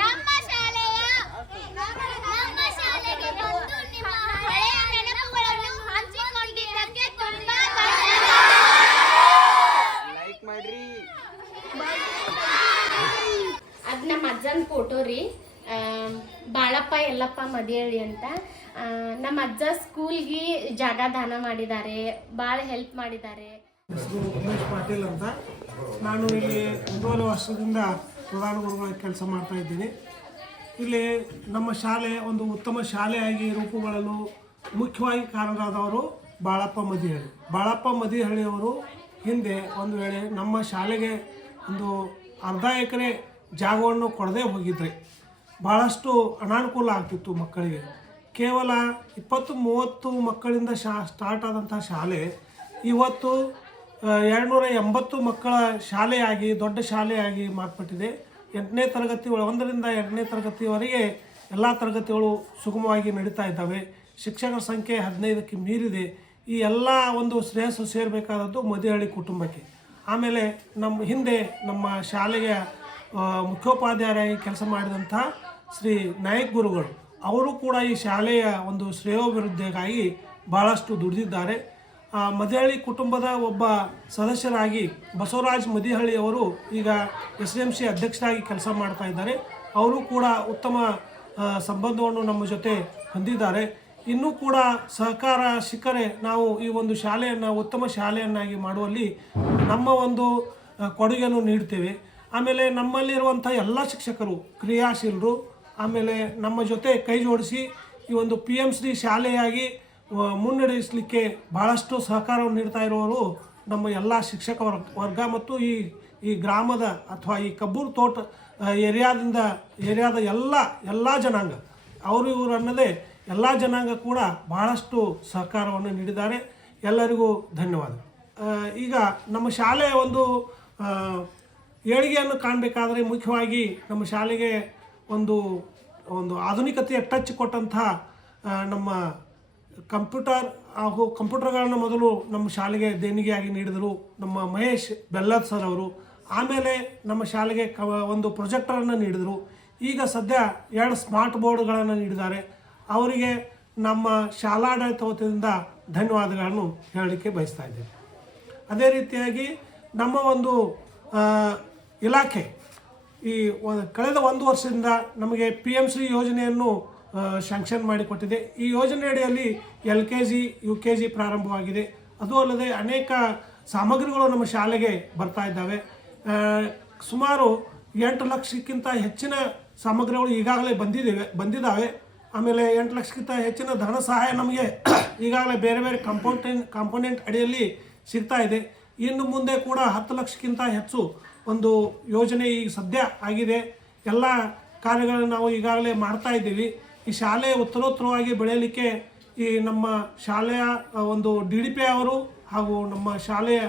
ನಮ್ಮ ಶಾಲೆಗೆ ಬಂದು ನಿಮ್ಮ ಹಳೆಯ ನೆನಪುಗಳನ್ನು ಹಂಚಿಕೊಂಡಿದ್ದಕ್ಕೆ ತುಂಬಾ ಅದು ನಮ್ಮ ಅಜ್ಜನ ಫೋಟೋ ರೀ. ಬಾಳಪ್ಪ ಯಲ್ಲಪ್ಪ ಮದಿಹಳ್ಳಿ ಅಂತ. ನಮ್ಮ ಅಜ್ಜ ಸ್ಕೂಲ್ಗೆ ಜಾಗ ದಾನ ಮಾಡಿದ್ದಾರೆ, ಭಾಳ ಹೆಲ್ಪ್ ಮಾಡಿದ್ದಾರೆ. ಹೆಸರು ಉಮೇಶ್ ಪಾಟೀಲ್ ಅಂತ. ನಾನು ಇಲ್ಲಿ 1.5 ವರ್ಷದಿಂದ ಪ್ರಧಾನ ಗುರುಗಳಾಗಿ ಕೆಲಸ ಮಾಡ್ತಾ ಇದ್ದೀನಿ. ಇಲ್ಲಿ ನಮ್ಮ ಶಾಲೆ ಒಂದು ಉತ್ತಮ ಶಾಲೆಯಾಗಿ ರೂಪುಗೊಳ್ಳಲು ಮುಖ್ಯವಾಗಿ ಕಾರಣರಾದವರು ಬಾಳಪ್ಪ ಮದಿಹಳ್ಳಿ. ಬಾಳಪ್ಪ ಮದಿಹಳ್ಳಿಯವರು ಹಿಂದೆ ಒಂದು ವೇಳೆ ನಮ್ಮ ಶಾಲೆಗೆ ಒಂದು ಅರ್ಧ ಎಕರೆ ಜಾಗವನ್ನು ಕೊಡದೇ ಹೋಗಿದ್ರೆ ಭಾಳಷ್ಟು ಅನಾನುಕೂಲ ಆಗ್ತಿತ್ತು ಮಕ್ಕಳಿಗೆ. ಕೇವಲ 20-30 ಮಕ್ಕಳಿಂದ ಸ್ಟಾರ್ಟ್ ಆದಂಥ ಶಾಲೆ ಇವತ್ತು 280 ಮಕ್ಕಳ ಶಾಲೆಯಾಗಿ ದೊಡ್ಡ ಶಾಲೆಯಾಗಿ ಮಾರ್ಪಟ್ಟಿದೆ. 8ನೇ ತರಗತಿ 1ರಿಂದ 8ನೇ ತರಗತಿಯವರೆಗೆ ಎಲ್ಲ ತರಗತಿಗಳು ಸುಗಮವಾಗಿ ನಡೀತಾ ಇದ್ದಾವೆ. ಶಿಕ್ಷಕರ ಸಂಖ್ಯೆ 15ಕ್ಕೆ ಮೀರಿದೆ. ಈ ಎಲ್ಲ ಒಂದು ಶ್ರೇಯಸ್ಸು ಸೇರಬೇಕಾದದ್ದು ಮದಿಹಳ್ಳಿ ಕುಟುಂಬಕ್ಕೆ. ಆಮೇಲೆ ನಮ್ಮ ಹಿಂದೆ ನಮ್ಮ ಶಾಲೆಗೆ ಮುಖ್ಯೋಪಾಧ್ಯಾಯರಾಗಿ ಕೆಲಸ ಮಾಡಿದಂಥ ಶ್ರೀ ನಾಯಕ್ ಗುರುಗಳು ಅವರು ಕೂಡ ಈ ಶಾಲೆಯ ಒಂದು ಶ್ರೇಯೋಭಿವೃದ್ಧಿಗಾಗಿ ಭಾಳಷ್ಟು ದುಡಿದಿದ್ದಾರೆ. ಮದಿಹಳ್ಳಿ ಕುಟುಂಬದ ಒಬ್ಬ ಸದಸ್ಯರಾಗಿ ಬಸವರಾಜ್ ಮದಿಹಳ್ಳಿ ಅವರು ಈಗ SDMC ಅಧ್ಯಕ್ಷರಾಗಿ ಕೆಲಸ ಮಾಡ್ತಾ ಇದ್ದಾರೆ. ಅವರು ಕೂಡ ಉತ್ತಮ ಸಂಬಂಧವನ್ನು ನಮ್ಮ ಜೊತೆ ಹೊಂದಿದ್ದಾರೆ. ಇನ್ನೂ ಕೂಡ ಸಹಕಾರ ಸಿಕ್ಕರೆ ನಾವು ಈ ಒಂದು ಶಾಲೆಯನ್ನು ಉತ್ತಮ ಶಾಲೆಯನ್ನಾಗಿ ಮಾಡುವಲ್ಲಿ ನಮ್ಮ ಒಂದು ಕೊಡುಗೆಯನ್ನು ನೀಡ್ತೇವೆ. ಆಮೇಲೆ ನಮ್ಮಲ್ಲಿರುವಂಥ ಎಲ್ಲ ಶಿಕ್ಷಕರು ಕ್ರಿಯಾಶೀಲರು. ಆಮೇಲೆ ನಮ್ಮ ಜೊತೆ ಕೈ ಜೋಡಿಸಿ ಈ ಒಂದು PMಶ್ರೀ ಶಾಲೆಯಾಗಿ ಮುನ್ನಡೆಸಲಿಕ್ಕೆ ಭಾಳಷ್ಟು ಸಹಕಾರವನ್ನು ನೀಡ್ತಾ ಇರುವವರು ನಮ್ಮ ಎಲ್ಲ ಶಿಕ್ಷಕ ವರ್ಗ ಮತ್ತು ಈ ಗ್ರಾಮದ ಅಥವಾ ಈ ಕಬ್ಬೂರು ತೋಟ ಏರಿಯಾದ ಎಲ್ಲ ಜನಾಂಗ, ಅವರು ಇವರು ಅನ್ನದೇ ಎಲ್ಲ ಜನಾಂಗ ಕೂಡ ಭಾಳಷ್ಟು ಸಹಕಾರವನ್ನು ನೀಡಿದ್ದಾರೆ. ಎಲ್ಲರಿಗೂ ಧನ್ಯವಾದ. ಈಗ ನಮ್ಮ ಶಾಲೆಯ ಒಂದು ಏಳಿಗೆಯನ್ನು ಕಾಣಬೇಕಾದರೆ ಮುಖ್ಯವಾಗಿ ನಮ್ಮ ಶಾಲೆಗೆ ಒಂದು ಆಧುನಿಕತೆಯ ಟಚ್ ಕೊಟ್ಟಂಥ ನಮ್ಮ ಕಂಪ್ಯೂಟರ್ಗಳನ್ನು ಮೊದಲು ನಮ್ಮ ಶಾಲೆಗೆ ದೇಣಿಗೆಯಾಗಿ ನೀಡಿದರು ನಮ್ಮ ಮಹೇಶ್ ಬೆಲ್ಲದ್ ಸರ್ ಅವರು. ಆಮೇಲೆ ನಮ್ಮ ಶಾಲೆಗೆ ಒಂದು ಪ್ರೊಜೆಕ್ಟರನ್ನು ನೀಡಿದರು. ಈಗ ಸದ್ಯ 2 ಸ್ಮಾರ್ಟ್ ಬೋರ್ಡ್ಗಳನ್ನು ನೀಡಿದ್ದಾರೆ. ಅವರಿಗೆ ನಮ್ಮ ಶಾಲಾಡಳಿತ ವತಿಯಿಂದ ಧನ್ಯವಾದಗಳನ್ನು ಹೇಳಲಿಕ್ಕೆ ಬಯಸ್ತಾ ಇದ್ದೇನೆ. ಅದೇ ರೀತಿಯಾಗಿ ನಮ್ಮ ಒಂದು ಇಲಾಖೆ ಈ ಕಳೆದ 1 ವರ್ಷದಿಂದ ನಮಗೆ PMಶ್ರೀ ಯೋಜನೆಯನ್ನು ಶಾಂಕ್ಷನ್ ಮಾಡಿಕೊಟ್ಟಿದೆ. ಈ ಯೋಜನೆ ಅಡಿಯಲ್ಲಿ LKG UKG ಪ್ರಾರಂಭವಾಗಿದೆ. ಅದು ಅಲ್ಲದೆ ಅನೇಕ ಸಾಮಗ್ರಿಗಳು ನಮ್ಮ ಶಾಲೆಗೆ ಬರ್ತಾ ಇದ್ದಾವೆ. ಸುಮಾರು 8 ಲಕ್ಷಕ್ಕಿಂತ ಹೆಚ್ಚಿನ ಸಾಮಗ್ರಿಗಳು ಈಗಾಗಲೇ ಬಂದಿದ್ದಾವೆ. ಆಮೇಲೆ 8 ಲಕ್ಷಕ್ಕಿಂತ ಹೆಚ್ಚಿನ ಧನ ಸಹಾಯ ನಮಗೆ ಈಗಾಗಲೇ ಬೇರೆ ಬೇರೆ ಕಾಂಪೋನೆಂಟ್ ಅಡಿಯಲ್ಲಿ ಸಿಗ್ತಾ ಇದೆ. ಇನ್ನು ಮುಂದೆ ಕೂಡ 10 ಲಕ್ಷಕ್ಕಿಂತ ಹೆಚ್ಚು ಒಂದು ಯೋಜನೆ ಈಗ ಸದ್ಯ ಆಗಿದೆ. ಎಲ್ಲ ಕಾರ್ಯಗಳನ್ನು ನಾವು ಈಗಾಗಲೇ ಮಾಡ್ತಾ ಇದ್ದೀವಿ. ಈ ಶಾಲೆ ಉತ್ತರೋತ್ತರವಾಗಿ ಬೆಳೆಯಲಿಕ್ಕೆ ಈ ನಮ್ಮ ಶಾಲೆಯ ಒಂದು DDP ಅವರು ಹಾಗೂ ನಮ್ಮ ಶಾಲೆಯ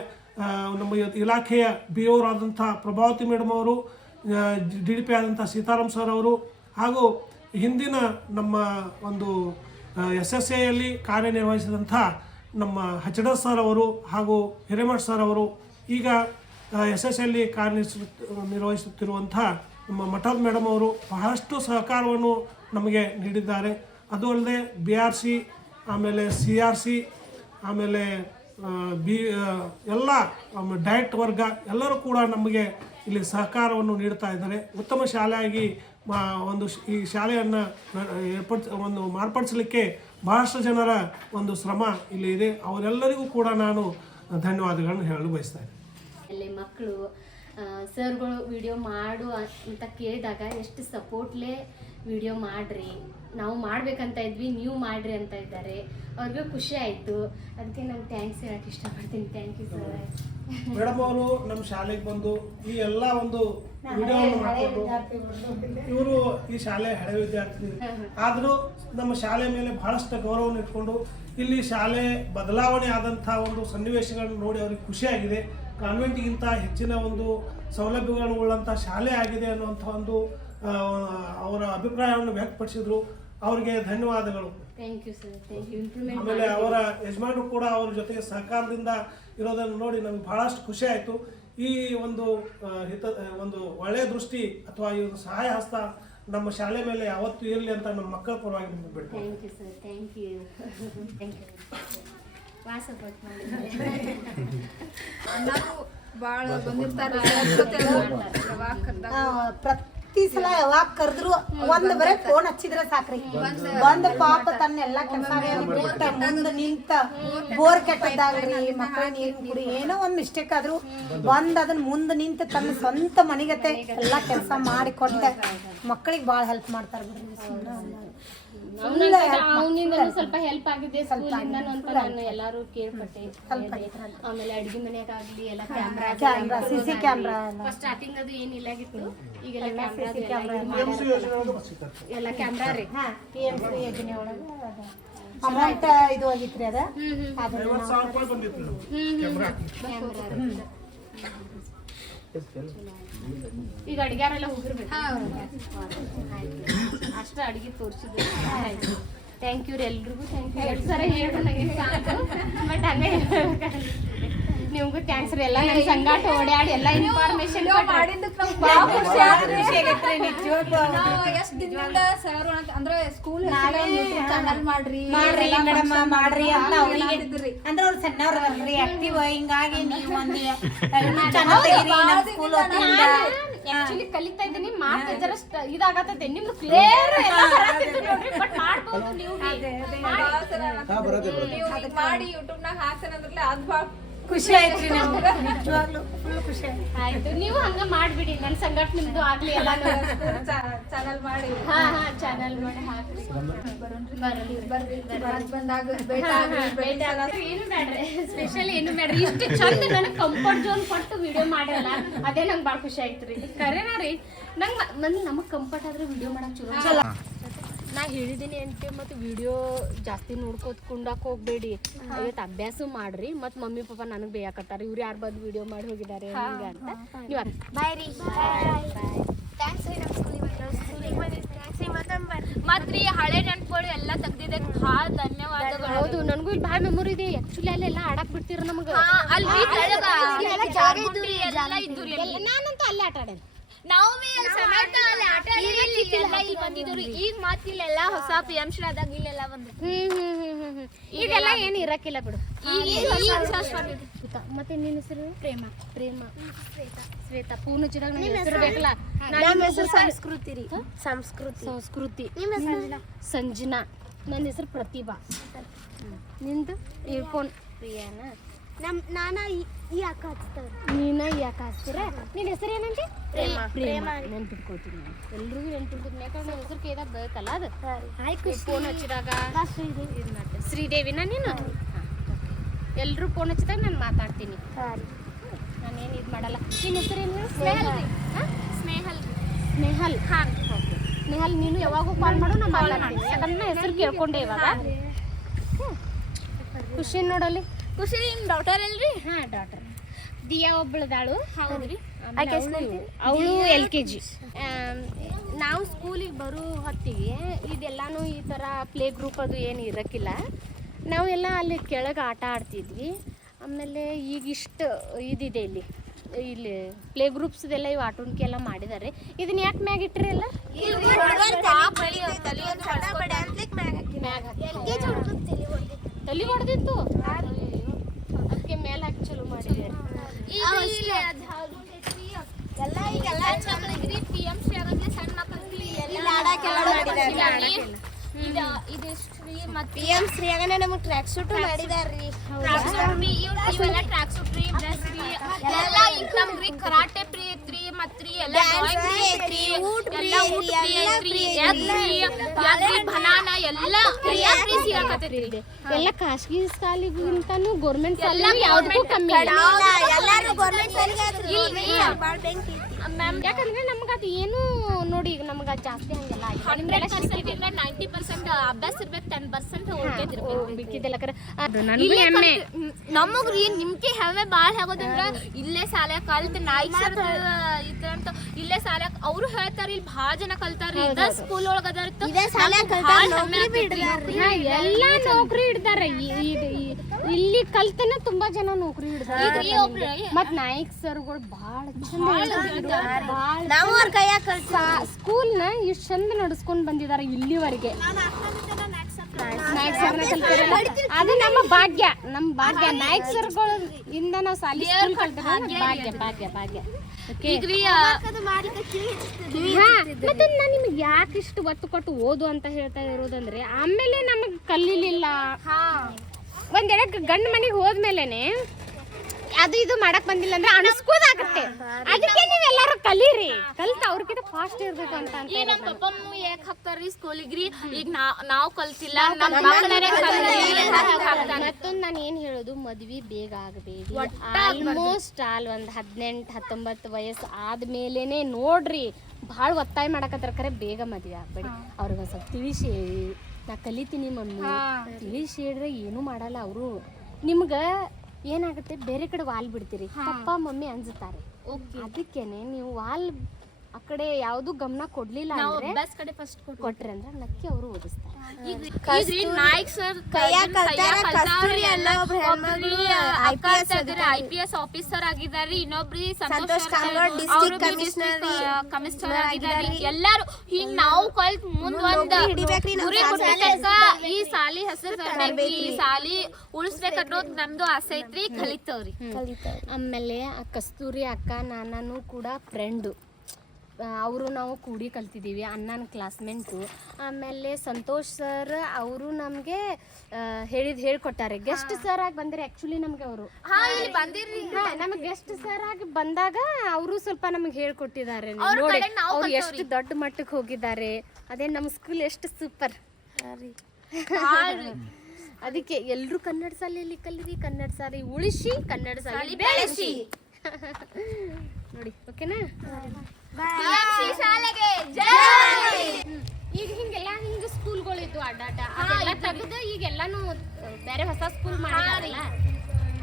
ನಮ್ಮ ಇಲಾಖೆಯ ಬಿ ಅವರಾದಂಥ ಪ್ರಭಾವತಿ ಮೇಡಮ್ ಅವರು, DDP ಆದಂಥ ಸೀತಾರಾಮ್ ಸರ್ ಅವರು, ಹಾಗೂ ಹಿಂದಿನ ನಮ್ಮ ಒಂದು SSAಯಲ್ಲಿ ಕಾರ್ಯನಿರ್ವಹಿಸಿದಂಥ ನಮ್ಮ ಹಚಡ ಸರ್ ಅವರು ಹಾಗೂ ಹಿರೇಮಠ್ ಸರ್ ಅವರು, ಈಗ SSAಯಲ್ಲಿ ನಿರ್ವಹಿಸುತ್ತಿರುವಂಥ ನಮ್ಮ ಮಠದ ಮೇಡಮ್ ಅವರು ಬಹಳಷ್ಟು ಸಹಕಾರವನ್ನು ನಮಗೆ ನೀಡಿದ್ದಾರೆ. ಅದು ಅಲ್ಲದೆ BRC, ಆಮೇಲೆ CRC, ಆಮೇಲೆ ಎಲ್ಲ ಡಯಟ್ ವರ್ಗ ಎಲ್ಲರೂ ಕೂಡ ನಮಗೆ ಇಲ್ಲಿ ಸಹಕಾರವನ್ನು ನೀಡ್ತಾ ಇದ್ದಾರೆ. ಉತ್ತಮ ಶಾಲೆಯಾಗಿ ಈ ಶಾಲೆಯನ್ನು ಮಾರ್ಪಡಿಸಲಿಕ್ಕೆ ಬಹಳಷ್ಟು ಜನರ ಒಂದು ಶ್ರಮ ಇಲ್ಲಿ ಇದೆ. ಅವರೆಲ್ಲರಿಗೂ ಕೂಡ ನಾನು ಧನ್ಯವಾದಗಳನ್ನು ಹೇಳಲು ಬಯಸ್ತಾ ಇದ್ದೇನೆ. ಅಲ್ಲಿ ಮಕ್ಕಳು ಸರ್ಗಳು ವಿಡಿಯೋ ಮಾಡು ಅಂತ ಕೇಳಿದಾಗ ಎಷ್ಟು ಸಪೋರ್ಟ್ಲೇ ವಿಡಿಯೋ ಮಾಡಿರಿ, ನಾವು ಮಾಡ್ಬೇಕಂತ ಇದ್ವಿ, ನೀವು ಮಾಡಿರಿ ಅಂತ ಇದ್ದಾರೆ. ಅವ್ರಿಗೂ ಖುಷಿ ಆಯಿತು. ಅದಕ್ಕೆ ನಾನು ಥ್ಯಾಂಕ್ಸ್ ಹೇಳಕ್ಕೆ ಇಷ್ಟಪಡ್ತೀನಿ. Thank you sir. ಮೇಡಮ್ ಅವರು ನಮ್ಮ ಶಾಲೆಗೆ ಬಂದು ಈ ಎಲ್ಲ ಒಂದು ವಿಡಿಯೋವನ್ನು ಮಾಡಿಕೊಂಡು, ಇವರು ಈ ಶಾಲೆಯ ಹಳೆ ವಿದ್ಯಾರ್ಥಿ ಆದರೂ ನಮ್ಮ ಶಾಲೆ ಮೇಲೆ ಬಹಳಷ್ಟು ಗೌರವವನ್ನು ಇಟ್ಕೊಂಡು ಇಲ್ಲಿ ಶಾಲೆ ಬದಲಾವಣೆ ಆದಂಥ ಒಂದು ಸನ್ನಿವೇಶಗಳನ್ನು ನೋಡಿ ಅವ್ರಿಗೆ ಖುಷಿಯಾಗಿದೆ. ಕಾನ್ವೆಂಟ್ಗಿಂತ ಹೆಚ್ಚಿನ ಒಂದು ಸೌಲಭ್ಯಗಳನ್ನು ಉಳ್ಳಂಥ ಶಾಲೆ ಆಗಿದೆ ಅನ್ನುವಂಥ ಒಂದು ಅವರ ಅಭಿಪ್ರಾಯವನ್ನು ವ್ಯಕ್ತಪಡಿಸಿದ್ರು. ಅವರಿಗೆ ಧನ್ಯವಾದಗಳು. Thank you sir. Thank you. ಆಮೇಲೆ ಅವರ ಯಜಮಾನರು ಕೂಡ ಅವ್ರ ಜೊತೆಗೆ ಸಹಕಾರದಿಂದ ಇರೋದನ್ನು ನೋಡಿ ನಮ್ಗೆ ಬಹಳಷ್ಟು ಖುಷಿ ಆಯಿತು. ಈ ಒಂದು ಒಂದು ಒಳ್ಳೆಯ ದೃಷ್ಟಿ ಅಥವಾ ಈ ಒಂದು ಸಹಾಯ ಹಸ್ತ ನಮ್ಮ ಶಾಲೆ ಮೇಲೆ ಯಾವತ್ತೂ ಇರಲಿ ಅಂತ ನಮ್ಮ ಮಕ್ಕಳ ಪರವಾಗಿ ಬಿಡ್ಬೇಕು. Thank you sir. Thank you. Thank you. Support ಮಾಡಿ ನಾವು ಭಾಳ ಬಂದಿರ್ತಾರೆ. ಪ್ರತಿ ಸಲ ಯಾವಾಗ ಕರೆದ್ರು ಒಂದ್ ಬರೀ ಫೋನ್ ಹಚ್ಚಿದ್ರೆ ಸಾಕ್ರಿ, ಬಂದ್ ಪಾಪ ತನ್ನ ಎಲ್ಲಾ ಕೆಲಸ ಬಿಟ್ಟ ಮುಂದೆ ನಿಂತ ಬೋರ್ ಕೆಟ್ಟದಾಗ್ರಿ, ಮಕ್ಕಳ ನೀರಿನ ಕುಡಿ ಏನೋ ಒಂದ್ ಮಿಸ್ಟೇಕ್ ಆದ್ರೂ ಬಂದ್ ಅದನ್ನ ಮುಂದೆ ನಿಂತು ತನ್ನ ಸ್ವಂತ ಮನಿಗತೆ ಎಲ್ಲಾ ಕೆಲಸ ಮಾಡಿ ಕೊಟ್ಟ ಮಕ್ಕಳಿಗೆ ಭಾಳ ಹೆಲ್ಪ್ ಮಾಡ್ತಾರೆ ಬಿಡ್ರಿ. ಅವನಿಂದ ಸ್ವಲ್ಪ ಹೆಲ್ಪ್ ಆಗಿದೆ ಸ್ಕೂಲಿಂದ ಅಂತ ನಾನು ಎಲ್ಲಾರು ಕೇಳ್ಪಟ್ಟೆ. ಆಮೇಲೆ ಅಡಿಗೆ ಮನೆಯಾಗ್ಲಿ ಎಲ್ಲ ಕ್ಯಾಮ್ರಾ, CC ಕ್ಯಾಮ್ರಾ ಸ್ಟಾರ್ಟಿಂಗ್ ಅದು ಏನಿಲ್ಲಾಗಿತ್ತು, ಈಗೆಲ್ಲ ಕ್ಯಾಮ್ರಾ ಎಲ್ಲ ಕ್ಯಾಮ್ರಾ ರೀ. PMC ಯೋಜನೆ ಒಳಗೆ ಅಮೌಂಟ್ ಇದು ಆಗಿತ್ರಿ ಅದ ಈಗ ಅಡಿಗಾರೆಲ್ಲ ಹೋಗಿರ್ಬೇಕು ಅಷ್ಟ ಅಡಿಗೆ ತೋರಿಸಿದ್ರು. ಥ್ಯಾಂಕ್ ಯು ರೀ ಎಲ್ರಿಗೂ. Thank you. ಎರಡು ಸರ ಹೇಳ್ರು ನನಗೆ ಸಾಕು, ಬಟ್ ಹಂಗೆ ನಿಮ್ಗೂ ಥ್ಯಾಂಕ್ಸ್ ರೀ. ಎಲ್ಲ ನನ್ನ ಸಂಗಾಟ ಓಡಾಡಿ ಎಲ್ಲ ಇನ್ಫಾರ್ಮೇಶನ್ ಮಾಡಿದ್ದಕ್ಕೆ ನಮ್ಗೆ ಭಾಳ ಖುಷಿ ಆದ್ರಿ. ನಾವು ಎಷ್ಟು ದಿನದಿಂದ ಸರ್ ಅಂದ್ರೆ ಸ್ಕೂಲ್ ಚಾನಲ್ ಮಾಡ್ರಿ ಮೇಡಮ್ ಮಾಡ್ರಿ ಅಂತ ಅವ್ರಿಗೆ ಅಂದ್ರೆ ಅವ್ರು ಸಣ್ಣವ್ರ ಅಲ್ರಿ, ಆಕ್ಟಿವ್. ಹಿಂಗಾಗಿ ನೀವು ಒಂದು ಸ್ಕೂಲ್ ಆಕ್ಚುಲಿ ಕಲಿತಾ ಇದ್ದೀನಿ, ಮಾತು ಜಸ್ಟ್ ಇದಾಗತ್ತೆ. ನಿಮ್ದು ಕ್ಲಿಯರ್ ಬಟ್ ಮಾಡ್ಬೋದು ನೀವು. ಮಾಡಿ ಯೂಟ್ಯೂಬ್ನಾಗ ಹಾಕ್ತಾನಂದ್ರಲ್ಲ ಅದು ಭಾಳ ಖುಷಿ ಆಯ್ತ್ರಿ ನಮ್ಗೆ, ನಿಜವಾಗ್ಲೂ ಫುಲ್ ಖುಷಿ ಆಯ್ತು. ನೀವು ಹಂಗ ಮಾಡ್ಬಿಡಿ, ನನ್ನ ಸಂಗಟ ನಿಮ್ದು ಆಗ್ಲಿ ಎಲ್ಲ ಚಾನಲ್ ಮಾಡಿ ಚಾನಲ್ ಮಾಡಿ ಹಾಕ್ರಿ. ಬಂದಾಗ ಏನು ಬೇಡ್ರಿ, ಸ್ಪೆಷಲ್ ಏನು ಬೇಡ್ರಿ. ಇಷ್ಟು ಚಂದ ನನಗೆ ಕಂಫರ್ಟ್ ಝೋನ್ ಕೊಟ್ಟು ವಿಡಿಯೋ ಮಾಡಿರಲ್ಲ, ಅದೇ ನಂಗೆ ಭಾಳ ಖುಷಿ ಆಯ್ತು ರೀ. ಕರೆನಾ ರೀ, ನಂಗೆ ನಮಗೆ ಕಂಫರ್ಟ್ ಆದ್ರೆ ವಿಡಿಯೋ ಮಾಡಕ್ ಚಲೋ. ನಾ ಹೇಳಿದ್ದೀನಿ ಅಂತೆ, ಮತ್ತು ವಿಡಿಯೋ ಜಾಸ್ತಿ ನೋಡ್ಕೋತ್ಕೊಂಡಕ್ಕೆ ಹೋಗ್ಬೇಡಿ. ಇವತ್ತು ಅಭ್ಯಾಸ ಮಾಡ್ರಿ. ಮತ್ತು ಮಮ್ಮಿ ಪಾಪ ನನಗೆ ಬೇಯಾಕತ್ತಾರ, ಇವ್ರು ಯಾರು ಬಂದು ವಿಡಿಯೋ ಮಾಡಿ ಹೋಗಿದ್ದಾರೆ ಹಿಂಗೆ ಅಂತ. ನೀವು ಬಾಯ್ ರೀ. ಥ್ಯಾಂಕ್ಸ್ ರೀ ನಮ್ಮ ಸ್ಕೂಲಿಗೆ ಬಂದಿದ್ರಿ. ಮತ್ತು ರೀ ಹಳೆ ನೆನಪುಗಳು ಎಲ್ಲ ತೆಗ್ದಿದ್ದಕ್ಕೆ ಭಾಳ ಧನ್ಯವಾದಗಳು. ಹೌದು, ನನಗೂ ಇಲ್ಲಿ ಭಾಳ ಮೆಮೊರಿ ಇದೆ. ಆ್ಯಕ್ಚುಲಿ ಅಲ್ಲೆಲ್ಲ ಆಡಕ್ಕೆ ಬಿಡ್ತೀರ ನಮಗೆ. ನಾನಂತೂ ಅಲ್ಲೇ ಆಟ ಆಡೇನೆ. ನಾವು ಬಂದಿದ್ವಿ. ಈಗ ಮಾತು ಇಲ್ಲೆಲ್ಲ ಹೊಸ PMC ಆದಾಗ ಇಲ್ಲೆಲ್ಲ ಬಂದಿತ್ತು. ಈಗೆಲ್ಲ ಏನು ಇರಕ್ಕಿಲ್ಲ ಬಿಡು. ಮತ್ತೆ ನಿನ್ನ ಹೆಸರು? ಪ್ರೇಮ. ಶ್ವೇತಾ. ಪೂರ್ಣ ಚಿರಾಗ ನನ್ನ ಹೆಸರು ಬೇಕಲ್ಲ. ನನ್ನ ಹೆಸರು ಸಂಸ್ಕೃತಿ ರೀ. ಸಂಸ್ಕೃತಿ. ಸಂಜನಾ. ನನ್ನ ಹೆಸರು ಪ್ರತಿಭಾ. ನಿಂದು ಇರ್ಫೋನ್ ಪ್ರಿಯಾನಾ. ನಾನ ಈ ಅಕ್ಕ ಹಚ್ತಾರೆ. ನೀನ ಯಾಕೆ ಹಚ್ತೀರ? ನಿನ್ನ ಹೆಸರು ಏನಂತೆ? ಪ್ರೇಮ. ನೆನ್ಪಿಟ್ಕೊಳ್ತೀನಿ ನಾನು, ಎಲ್ರಿಗೂ ನೆನ್ಪಿಡ್ತೀನಿ. ಯಾಕಂದ್ರೆ ನನ್ನ ಹೆಸರು ಕೇಳಿದಾಗ ಬೇಕಲ್ಲ ಅದು. ಫೋನ್ ಹಚ್ಚಿದಾಗ ಇದು ಮಾಡ್ತೇನೆ. ಶ್ರೀದೇವಿನ ನೀನು? ಎಲ್ಲರೂ ಫೋನ್ ಹಚ್ಚಿದಾಗ ನಾನು ಮಾತಾಡ್ತೀನಿ. ನಾನೇನು ಇದು ಮಾಡಲ್ಲ. ನಿನ್ನ ಹೆಸರು ಏನು? ಸ್ನೇಹಲ್. ಹಾಂ, ಓಕೆ. ಸ್ನೇಹಲ್, ನೀನು ಯಾವಾಗೂ ಕಾಲ್ ಮಾಡು, ನಾನು ಮಾತಾಡ್ತೀನಿ. ಯಾಕಂದ್ರೆ ನನ್ನ ಹೆಸರು ಕೇಳ್ಕೊಂಡೆ ಇವಾಗ. ಖುಷಿ ನೋಡಲ್ಲಿ. ಖುಷಿ ನಿಮ್ಮ ಡಾಟರ್ ಅಲ್ರಿ? ಹಾಂ, ಡಾಟರ್. ದಿಯಾ ಒಬ್ಬಳದಾಳು. ಹೌದ್ರಿ. ಅವಳು LKG. ನಾವು ಸ್ಕೂಲಿಗೆ ಬರೋ ಹೊತ್ತಿಗೆ ಇದೆಲ್ಲಾನು ಈ ಥರ ಪ್ಲೇ ಗ್ರೂಪ್ ಅದು ಏನು ಇರೋಕ್ಕಿಲ್ಲ. ನಾವೆಲ್ಲ ಅಲ್ಲಿ ಕೆಳಗೆ ಆಟ ಆಡ್ತಿದ್ವಿ. ಆಮೇಲೆ ಈಗ ಇಷ್ಟು ಇದಿದೆ ಇಲ್ಲಿ ಪ್ಲೇ ಗ್ರೂಪ್ಸ್ದೆಲ್ಲ ಇವು ಆಟೋಣಿಕೆ ಎಲ್ಲ ಮಾಡಿದ್ದಾರೆ. ಇದನ್ನ ಯಾಕೆ ಮ್ಯಾಗ ಇಟ್ರಿ ಎಲ್ಲ? ತಲೆ ಹೊಡೆದಿತ್ತು, ಅದಕ್ಕೆ ಮೇಲೆ ಹಾಕಿ ಚಲೋ ಮಾಡಿದ್ದಾರೆ. ಎಲ್ಲ ಈಗೆಲ್ಲ ಮಕ್ಕಳಿಗೆ PM ಶ್ರೀ ಆಗಂದ್ರೆ ಸಣ್ಣ ಮಕ್ಕಳಿಗೆ ಇದಿಷ್ಟ್ರಿ ಮತ್ತೆ PM ಶ್ರೀ ಆಗನೆ ನಮಗೆ ಟ್ರ್ಯಾಕ್ ಸೂಟ್ ಮಾಡಿದಾರ್ರಿ. ಇವೆಲ್ಲ ಟ್ರ್ಯಾಕ್ ಸೂಟ್ ರೀ, ಡ್ರೆಸ್ ರೀ, ಎಲ್ಲ ಈಗ ನಮ್ಗ್ರಿ ಕರಾಟೆ ಫ್ರೀ ಐತ್ರಿ, ಮತ್ರಿ ಎಲ್ಲ ಡ್ರಾಯಿಂಗ್ ಫ್ರೀ ಐತ್ರಿ, ಎಲ್ಲ ಊಟ ಫ್ರೀ ಐತ್ರಿ, ಬನಾನ ಎಲ್ಲ ಫ್ರೀ ಸಿಗಾಕತ್ತೈತ್ರಿ. ಎಲ್ಲ ಖಾಸಗಿ ಶಾಲೆಗಿಂತನೂ ಗೌರ್ಮೆಂಟ್ ಶಾಲೆ ಯಾವುದಕ್ಕೂ ಕಮ್ಮಿ ಇಲ್ಲ. ಎಲ್ಲಾರು ಗೌರ್ಮೆಂಟ್ ಶಾಲೆಗೆ ಯಾಕಂದ್ರೆ ನಮ್ಗೆ ಅದು ಏನು ನೋಡಿ, ಈಗ ನಮ್ಗೆ ಜಾಸ್ತಿ ಹಂಗೆಲ್ಲ 90% ಅಭ್ಯಾಸ ಇರ್ಬೇಕು, 10% ಬೇಕಿದ್ದೆಲ್ಲ ನಮಗ್ರಿ ನಿಮ್ಗೆ ಹೆಮ್ಮೆ ಬಾಳ ಆಗೋದಂದ್ರ ಇಲ್ಲೇ ಶಾಲೆ ಕಲ್ತ್ ನಾಯ್ಕ್ ಸರ್ ಇದ್ರಂತ ಇಲ್ಲೇ ಶಾಲೆ ಅವ್ರು ಹೇಳ್ತಾರ, ಇಲ್ಲಿ ಭಾಳ ಜನ ಕಲ್ತಾರ್ರಿ, ಇದ ಸ್ಕೂಲ್ ಒಳಗ ಎಲ್ಲ ನೌಕರಿ ಹಿಡ್ದಾರೆ. ಇಲ್ಲಿ ಕಲ್ತನ ತುಂಬಾ ಜನ ನೌಕರಿ ಹಿಡ್ದಾರೆ. ಮತ್ ನಾಯ್ಕ್ ಸರ್ಗಳು ಭಾಳ ಸ್ಕೂಲ್ನ ಇಷ್ಟು ಚಂದ ನಡ್ಸ್ಕೊಂಡ್ ಬಂದಿದ್ದಾರೆ ಇಲ್ಲಿವರೆಗೆ. ನಾಯ್ಕ್ ಸರ್ನ ಕಲ್ತಾರಲ್ಲ, ಅದು ನಮ್ಮ ಭಾಗ್ಯ. ನಾಯ್ಕ್ ಸರ್ಗಳು ಇಂದ ನಾವು ಶಾಲಿ ಸ್ಕೂಲ್ ಕಲ್ತಾರ ಭಾಗ್ಯ. ಮತ್ತೆ ನಾನು ನಿಮ್ಗೆ ಯಾಕೆ ಇಷ್ಟು ಒತ್ತು ಕೊಟ್ಟು ಓದು ಅಂತ ಹೇಳ್ತಾ ಇರೋದಂದ್ರೆ, ಆಮೇಲೆ ನಮಗ್ ಕಲೀಲಿಲ್ಲ. ಒಂದೆರಡು ಗಂಡ ಮನೆಗೆ ಹೋದ್ಮೇಲೆನೆ ಅದು ಇದು ಮಾಡಕ್ ಬಂದಿಲ್ಲ ಅಂದ್ರೆ ಅನಿಸ್ಕೋದಾಗತ್ತೆ. ಅದಕ್ಕೆ ನೀವೆಲ್ಲಾರು ಕಲೀರಿ, ಕಲ್ತ ಅವ್ರಕಿಂತ ಫಾಸ್ಟ್ ಇರ್ಬೇಕು ಅಂತ. ನಮ್ಮ ಪಪ್ಪ ಮಮ್ಮಿ ಯಾಕೆ ಹಾಕ್ತಾರ್ರಿ ಸ್ಕೂಲಿಗ್ರಿ? ಈಗ ನಾವು ಕಲ್ತಿಲ್ಲ, ಮತ್ತೊಂದು ನಾನು ಏನ್ ಹೇಳೋದು, ಮದ್ವಿ ಬೇಗ ಆಗಬೇಡಿ. ಆಲ್ಮೋಸ್ಟ್ ಒಂದ್ 18-19 ವಯಸ್ಸು ಆದ್ಮೇಲೆನೆ ನೋಡ್ರಿ, ಭಾಳ ಒತ್ತಾಯ ಮಾಡಕತ್ತಾರ. ಖರೆ ಬೇಗ ಮದ್ವೆ ಆಗ್ಬೇಡಿ. ಅವ್ರಿಗೆ ಒಂದ್ ಸ್ವಲ್ಪ ತಿಳಿಸಿ ಹೇಳಿ, ನಾ ಕಲಿತೀನಿ ಮಮ್ಮಿ ತಿಳಿಸಿ ಹೇಳ್ರೆ ಏನು ಮಾಡಲ್ಲ ಅವರು. ನಿಮ್ಗ ಏನಾಗುತ್ತೆ, ಬೇರೆ ಕಡೆ ವಾಲ್ ಬಿಡ್ತೀರಿ, ಪಪ್ಪ ಮಮ್ಮಿ ಅಂಜುತ್ತಾರೆ. ಅದಕ್ಕೇನೆ ನೀವು ವಾಲ್ ಆ ಕಡೆ ಯಾವ್ದು ಗಮನ ಕೊಡ್ಲಿಲ್ಲ ಅಂದ್ರೆ, ಬಸ್ ಕಡೆ ಫಸ್ಟ್ ಕೊಟ್ರಿ ಅಂದ್ರೆ ನಕ್ಕಿ ಅವರು ಓದಿಸ್ತಾರೆ. ನಾಯ್ಕ್ ಸರ್ IPS ಆಫೀಸರ್ ಆಗಿದ್ದಾರೆ, ಇನ್ನೊಬ್ರಿ ಸಂತೋಷ್ ಕಮಿಷನರ್ ಆಗಿದ್ದಾರೆ. ಎಲ್ಲಾರು ಹಿಂಗ್ ನಾವು ಕಲ್ತ್ ಮುಂದ್ ಈ ಸಾಲಿ ಹೆಸರು ತರಬೇಕು, ಈ ಸಾಲಿ ಉಳಿಸ್ಬೇಕನ್ನೋದು ನಮ್ದು ಆಸೆ ಐತ್ರಿ. ಕಲಿತವ್ರಿ. ಆಮೇಲೆ ಆ ಕಸ್ತೂರಿ ಅಕ್ಕ ನಾನು ಕೂಡ ಫ್ರೆಂಡು. ಅವರು ನಾವು ಕೂಡಿ ಕಲ್ತಿದ್ದೀವಿ, ಅಣ್ಣನ ಕ್ಲಾಸ್ಮೇಟು. ಆಮೇಲೆ ಸಂತೋಷ್ ಸರ್ ಅವರು ನಮಗೆ ಹೇಳ್ಕೊಟ್ಟಾರೆ. ಗೆಸ್ಟ್ ಸರ್ ಆಗಿ ಬಂದಿರಿ. ಆ್ಯಕ್ಚುಲಿ ನಮಗೆ ಅವರು ನಮಗೆ ಗೆಸ್ಟ್ ಸರ್ ಆಗಿ ಬಂದಾಗ ಅವರು ಸ್ವಲ್ಪ ನಮಗೆ ಹೇಳ್ಕೊಟ್ಟಿದ್ದಾರೆ. ನೋಡಿ ಅವ್ರು ಎಷ್ಟು ದೊಡ್ಡ ಮಟ್ಟಕ್ಕೆ ಹೋಗಿದ್ದಾರೆ. ಅದೇ ನಮ್ಮ ಸ್ಕೂಲ್ ಎಷ್ಟು ಸೂಪರ್. ಅದಕ್ಕೆ ಎಲ್ಲರೂ ಕನ್ನಡ ಶಾಲೆಯಲ್ಲಿ ಕಲೀರಿ, ಕನ್ನಡ ಶಾಲೆ ಉಳಿಸಿ, ಕನ್ನಡ ಶಾಲೆ ಬೆಳೆಸಿ. ನೋಡಿ, ಓಕೆನಾ? ಈಗ ಹಿಂಗೆಲ್ಲ ಹಿಂಗ ಸ್ಕೂಲ್ಗಳಿದ್ದು ಅಡ್ಡಾಟ ಅದೆಲ್ಲ ತೆಗೆದು ಈಗೆಲ್ಲಾನು ಬೇರೆ ಹೊಸ ಸ್ಕೂಲ್ ಮಾಡಿದಾರಲ್ಲ,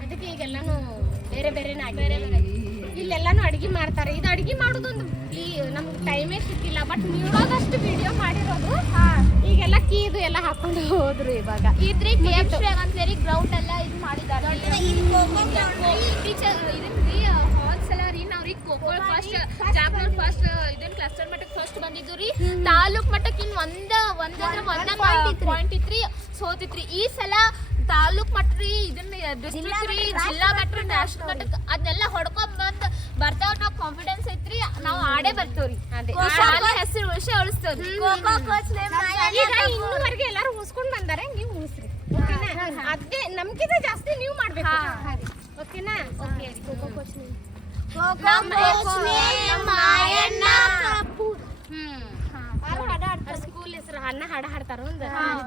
ಅದಕ್ಕೆ ಈಗೆಲ್ಲಾನು ಬೇರೆನೇ ಆಗಿದೆ. ಇಲ್ಲೆಲ್ಲಾನು ಅಡಿಗೆ ಮಾಡ್ತಾರೆ. ಇದು ಅಡಿಗೆ ಮಾಡೋದೊಂದು ಈ ನಮ್ಗೆ ಟೈಮೇ ಸಿಕ್ಕಿಲ್ಲ. ಬಟ್ ನೀಡೋದಷ್ಟು ವಿಡಿಯೋ ಮಾಡಿರೋದು. ಈಗೆಲ್ಲ ಕೀದು ಎಲ್ಲ ಹಾಕೊಂಡು ಹೋದ್ರು. ಇವಾಗ ಇದ್ರಿ ಅಂತೇಳಿ ಗ್ರೌಂಡ್ ಎಲ್ಲ ಇದು ಮಾಡಿದ್ದಾರೆ. ಖೋಖೋ ಫಸ್ಟ್, ಜಾಬ್ನೂರ್ ಫಸ್ಟ್, ಇದನ್ನ ಕ್ಲಸ್ಟರ್ ಮಟ್ಟಕ್ಕೆ ಫಸ್ಟ್ ಬಂದಿದ್ದು ರೀ. ತಾಲೂಕ್ ಮಟ್ಟಕ್ಕೆ ಇನ್ನು ಒಂದ ಪಾಯಿಂಟ್ ಇತ್ರಿ, ಸೋತಿತ್ರಿ. ಈ ಸಲ ತಾಲೂಕ್ ಮಟ್ಟ ರೀ, ಇದನ್ನ ಡಿಸ್ಟ್ರಿಕ್ಟ್ ರೀ, ಜಿಲ್ಲಾ ಮಟ್ಟ, ನ್ಯಾಷನಲ್ ಮಟ್ಟಕ್ಕೆ ಅದನ್ನೆಲ್ಲ ಹೊಡ್ಕೊಂಡ್ ಬರ್ತಾವ್. ನಾವು ಕಾನ್ಫಿಡೆನ್ಸ್ ಐತ್ರಿ, ನಾವು ಆಡೇ ಬರ್ತೇವ್ರಿ. ಶಾಲೆ ಹೆಸರು ಉಳಿಸ್ತೇವ್ರಿ. ಇನ್ನೂವರೆಗೆ ಎಲ್ಲಾರು ಉಳಿಸ್ಕೊಂಡ್ ಬಂದಾರೆ, ನೀವು ಉಳಿಸ್ರಿ. ಅದೇ ನಮ್ಗಿಂತ ಜಾಸ್ತಿ ನೀವು ಮಾಡ್ಬೇಕು. ಓಕೆನಾ? ಓಕೆ. ಸ್ಕೂಲ್ ಹೆಸರು ಅನ್ನ ಹಾಡ ಹಾಡ್ತಾರ.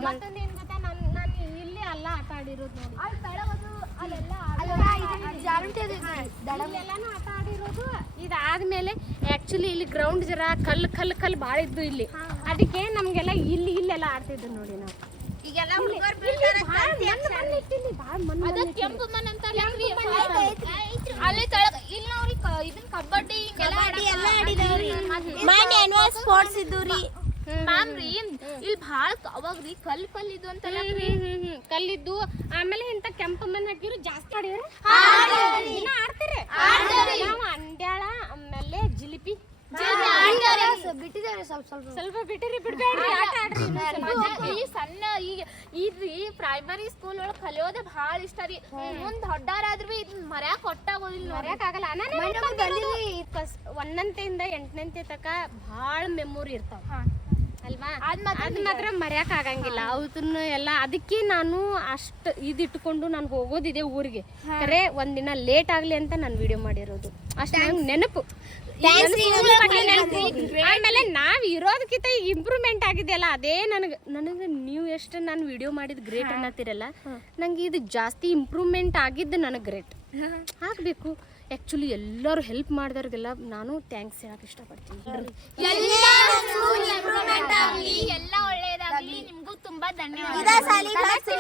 ಮತ್ತೊಂದು ಏನ್ ಗೊತ್ತಾ, ನಾನು ಇಲ್ಲಿ ಅಲ್ಲ ಆಟ ಆಡಿರೋದು ನೋಡಿ. ಇಲ್ಲೆಲ್ಲಾನು ಆಟ ಆಡಿರೋದು. ಇದಾದ್ಮೇಲೆ ಆಕ್ಚುಲಿ ಇಲ್ಲಿ ಗ್ರೌಂಡ್ ಜರ ಕಲ್ಲು ಭಾಳ ಇದ್ದು ಇಲ್ಲಿ. ಅದಕ್ಕೆ ನಮ್ಗೆಲ್ಲ ಇಲ್ಲೆಲ್ಲ ಆಡ್ತಿದ್ರು ನೋಡಿ ನಾವು. ಈಗೆಲ್ಲ ಹುಡುಗರು ಅದ ಕೆಂಪು ಮನ್ ಅಂತಾರ ಅಲ್ಲಿ ತಳಗ ಇಲ್ಲ ಅವ್ರಿಗೆ ಇದನ್ ಕಬಡ್ಡಿ ಎಲ್ಲ ಆಡಿದವ್ರಿ ಸ್ಪೋರ್ಟ್ಸ್ ಇದ್ದು ರೀ ಮ್ಯಾಮ್ ರೀ ಇಲ್ಲಿ ಭಾಳ ಅವಾಗ ರೀ ಕಲ್ ಇದು ಅಂತಲ್ಲ ಕಲ್ಲಿದ್ದು ಆಮೇಲೆ ಇಂತ ಕೆಂಪು ಮಣ್ಣು ಹಾಕಿದ್ರು ಜಾಸ್ತಿ ಆಡಿವ್ರಿ ಆಡ್ತೀರಿ ನಾವು ಅಂಡ್ಯಾಳ ಆಮೇಲೆ ಜಿಲಿಪಿ ಬಿಟ್ಟಿದ್ದಾರೆ ಸ್ವಲ್ಪ ಬಿಟ್ಟಿರಿ ಬಿಡ್ಬೇಡ್ರಿ ಆಟ ಆಡ್ರಿ ಈ ಸಣ್ಣ ಈಗ ಇದ್ರಿ ಪ್ರೈಮರಿ ಸ್ಕೂಲ್ ಒಳಗೆ ಕಲಿಯೋದೇ ಭಾಳ ಇಷ್ಟ ರೀ ಮುಂದ್ ದೊಡ್ಡಾರಾದ್ರೂ ಇದನ್ನ ಮರ್ಯಾಕ್ ಕೊಟ್ಟಾಗೋದಿಲ್ಲ ಮರ್ಯಾಕಾಗಲ್ಲ ಒಂದನೇಂತೆಯಿಂದ 8ನೇ ತನಕ ಭಾಳ ಮೆಮೊರಿ ಇರ್ತಾವ ಅಲ್ವಾ ಅದ್ ಮಾತ್ರ ಮರ್ಯಾಕ ಆಗಂಗಿಲ್ಲ ಅವನ್ನ ಎಲ್ಲ. ಅದಕ್ಕೆ ನಾನು ಅಷ್ಟು ಇದಿಟ್ಕೊಂಡು ನಾನು ಹೋಗೋದಿದೆ ಊರಿಗೆ. ಖರೆ ಒಂದಿನ ಲೇಟ್ ಆಗ್ಲಿ ಅಂತ ನಾನು ವಿಡಿಯೋ ಮಾಡಿರೋದು ಅಷ್ಟು ನಂಗೆ ನೆನಪು. ಆಮೇಲೆ ನಾವ್ ಇರೋದಕ್ಕಿಂತ ಈಗ ಇಂಪ್ರೂವ್ಮೆಂಟ್ ಆಗಿದೆಯಲ್ಲ ಅದೇ ನನಗೆ ನೀವು ಎಷ್ಟು ನಾನು ವಿಡಿಯೋ ಮಾಡಿದ್ ಗ್ರೇಟ್ ಅನ್ನತ್ತಿರಲ್ಲ, ನಂಗೆ ಇದು ಜಾಸ್ತಿ ಇಂಪ್ರೂವ್ಮೆಂಟ್ ಆಗಿದ್ದು ನನಗೆ ಗ್ರೇಟ್ ಆಗಬೇಕು. ಆ್ಯಕ್ಚುಲಿ ಎಲ್ಲರೂ ಹೆಲ್ಪ್ ಮಾಡಿದವ್ರಿಗೆಲ್ಲ ನಾನು ಥ್ಯಾಂಕ್ಸ್ ಹೇಳಕ್ಕೆ ಇಷ್ಟಪಡ್ತೀನಿ. ಎಲ್ಲ ಒಳ್ಳೇದಾಗ್ಲಿ, ನಿಮ್ಗೂ ತುಂಬಾ ಧನ್ಯವಾದ.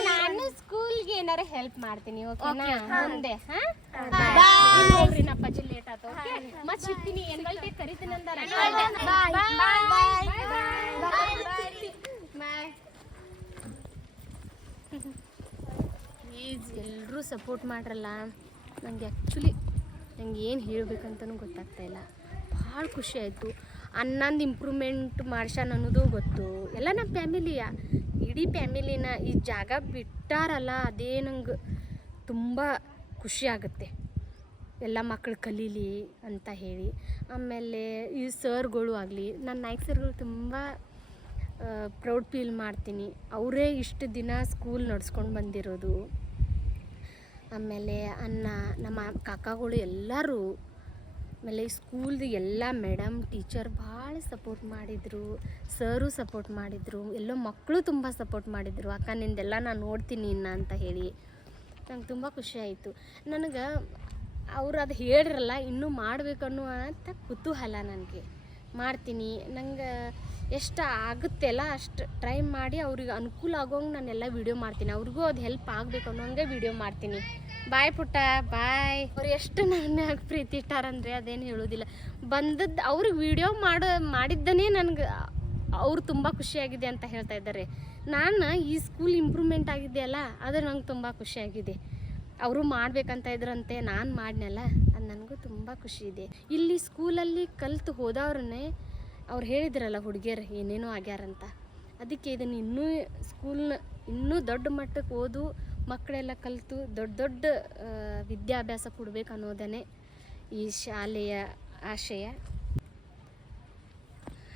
ನಾನು ಸ್ಕೂಲ್ಗೆ ಏನಾರು ಹೆಲ್ಪ್ ಮಾಡ್ತೀನಿ ಓಕೆನಾ ಮುಂದೆ. ನೋಡ್ರಿ ನಪ್ಪಜ್ಜಿ ಲೇಟ್ ಆಯ್ತು. ಮತ್ತೆ ಸಿಗ್ತೀನಿ ಎನ್ವಲ್ಟಿ ಕರಿತೀನಿ ಅಂದಾರ. ಪ್ಲೀಸ್ ಎಲ್ಲರೂ ಸಪೋರ್ಟ್ ಮಾಡ್ರಲ್ಲ. ನನಗೆ ಆ್ಯಕ್ಚುಲಿ ನಂಗೆ ಏನು ಹೇಳ್ಬೇಕಂತನೂ ಗೊತ್ತಾಗ್ತಾ ಇಲ್ಲ. ಭಾಳ ಖುಷಿ ಆಯಿತು. ಅನ್ನೊಂದು ಇಂಪ್ರೂವ್ಮೆಂಟ್ ಮಾಡ್ಸ್ಯಾನ ಅನ್ನೋದು ಗೊತ್ತು. ಎಲ್ಲ ನಮ್ಮ ಫ್ಯಾಮಿಲಿಯ ಇಡೀ ಫ್ಯಾಮಿಲಿನ ಈ ಜಾಗ ಬಿಟ್ಟಾರಲ್ಲ ಅದೇ ನಂಗೆ ತುಂಬ ಖುಷಿ ಆಗುತ್ತೆ. ಎಲ್ಲ ಮಕ್ಕಳು ಕಲೀಲಿ ಅಂತ ಹೇಳಿ. ಆಮೇಲೆ ಈ ಸರ್ಗಳು ಆಗಲಿ, ನನ್ನ ನಾಯ್ಕ ಸರ್ಗಳು ತುಂಬ ಪ್ರೌಡ್ ಫೀಲ್ ಮಾಡ್ತೀನಿ. ಅವರೇ ಇಷ್ಟು ದಿನ ಸ್ಕೂಲ್ ನಡ್ಸ್ಕೊಂಡು ಬಂದಿರೋದು. ಆಮೇಲೆ ನಮ್ಮ ಕಾಕಾಗಳು ಎಲ್ಲರೂ, ಆಮೇಲೆ ಸ್ಕೂಲ್ದು ಎಲ್ಲ ಮೇಡಮ್ ಟೀಚರ್ ಭಾಳ ಸಪೋರ್ಟ್ ಮಾಡಿದರು. ಸರು ಸಪೋರ್ಟ್ ಮಾಡಿದರು. ಎಲ್ಲೋ ಮಕ್ಕಳು ತುಂಬ ಸಪೋರ್ಟ್ ಮಾಡಿದರು. ಅಕ್ಕ ನಿಂದೆಲ್ಲ ನಾನು ನೋಡ್ತೀನಿ ಇನ್ನು ಅಂತ ಹೇಳಿ ನಂಗೆ ತುಂಬ ಖುಷಿ ಆಯಿತು. ನನಗೆ ಅವ್ರು ಅದು ಹೇಳಿರಲ್ಲ ಇನ್ನೂ ಮಾಡಬೇಕನ್ನೋ ಅಂತ ಕುತೂಹಲ ನನಗೆ. ಮಾಡ್ತೀನಿ. ನಂಗೆ ಎಷ್ಟು ಆಗುತ್ತೆ ಅಲ್ಲ ಅಷ್ಟು ಟ್ರೈ ಮಾಡಿ ಅವ್ರಿಗೆ ಅನುಕೂಲ ಆಗೋಂಗೆ ನಾನೆಲ್ಲ ವೀಡಿಯೋ ಮಾಡ್ತೀನಿ. ಅವ್ರಿಗೂ ಅದು ಹೆಲ್ಪ್ ಆಗಬೇಕು ಅನ್ನೋಂಗೆ ವೀಡಿಯೋ ಮಾಡ್ತೀನಿ. ಬಾಯ್ ಪುಟ್ಟ ಬಾಯ್. ಅವ್ರು ಎಷ್ಟು ನನ್ನ ಪ್ರೀತಿ ಇಟ್ಟಾರಂದರೆ ಅದೇನು ಹೇಳೋದಿಲ್ಲ. ಬಂದದ್ದು ಅವ್ರಿಗೆ ವೀಡಿಯೋ ಮಾಡಿದ್ದನೇ ನನಗೆ ಅವ್ರು ತುಂಬ ಖುಷಿಯಾಗಿದೆ ಅಂತ ಹೇಳ್ತಾ ಇದ್ದಾರೆ. ನಾನು ಈ ಸ್ಕೂಲ್ ಇಂಪ್ರೂವ್ಮೆಂಟ್ ಆಗಿದೆಯಲ್ಲ ಅದು ನಂಗೆ ತುಂಬ ಖುಷಿಯಾಗಿದೆ. ಅವರು ಮಾಡ್ಬೇಕಂತ ಇದ್ರಂತೆ, ನಾನು ಮಾಡಿನಲ್ಲ ಅದು ನನಗೂ ತುಂಬ ಖುಷಿ ಇದೆ. ಇಲ್ಲಿ ಸ್ಕೂಲಲ್ಲಿ ಕಲಿತು ಹೋದವ್ರನ್ನೇ ಅವ್ರು ಹೇಳಿದ್ರಲ್ಲ ಹುಡುಗಿಯರು ಏನೇನೋ ಆಗ್ಯಾರಂತ. ಅದಕ್ಕೆ ಇದನ್ನು ಇನ್ನೂ ದೊಡ್ಡ ಮಟ್ಟಕ್ಕೆ ಓದು ಮಕ್ಕಳೆಲ್ಲ ಕಲಿತು ದೊಡ್ಡ ವಿದ್ಯಾಭ್ಯಾಸ ಕೊಡ್ಬೇಕು ಅನ್ನೋದೇ ಈ ಶಾಲೆಯ ಆಶಯ.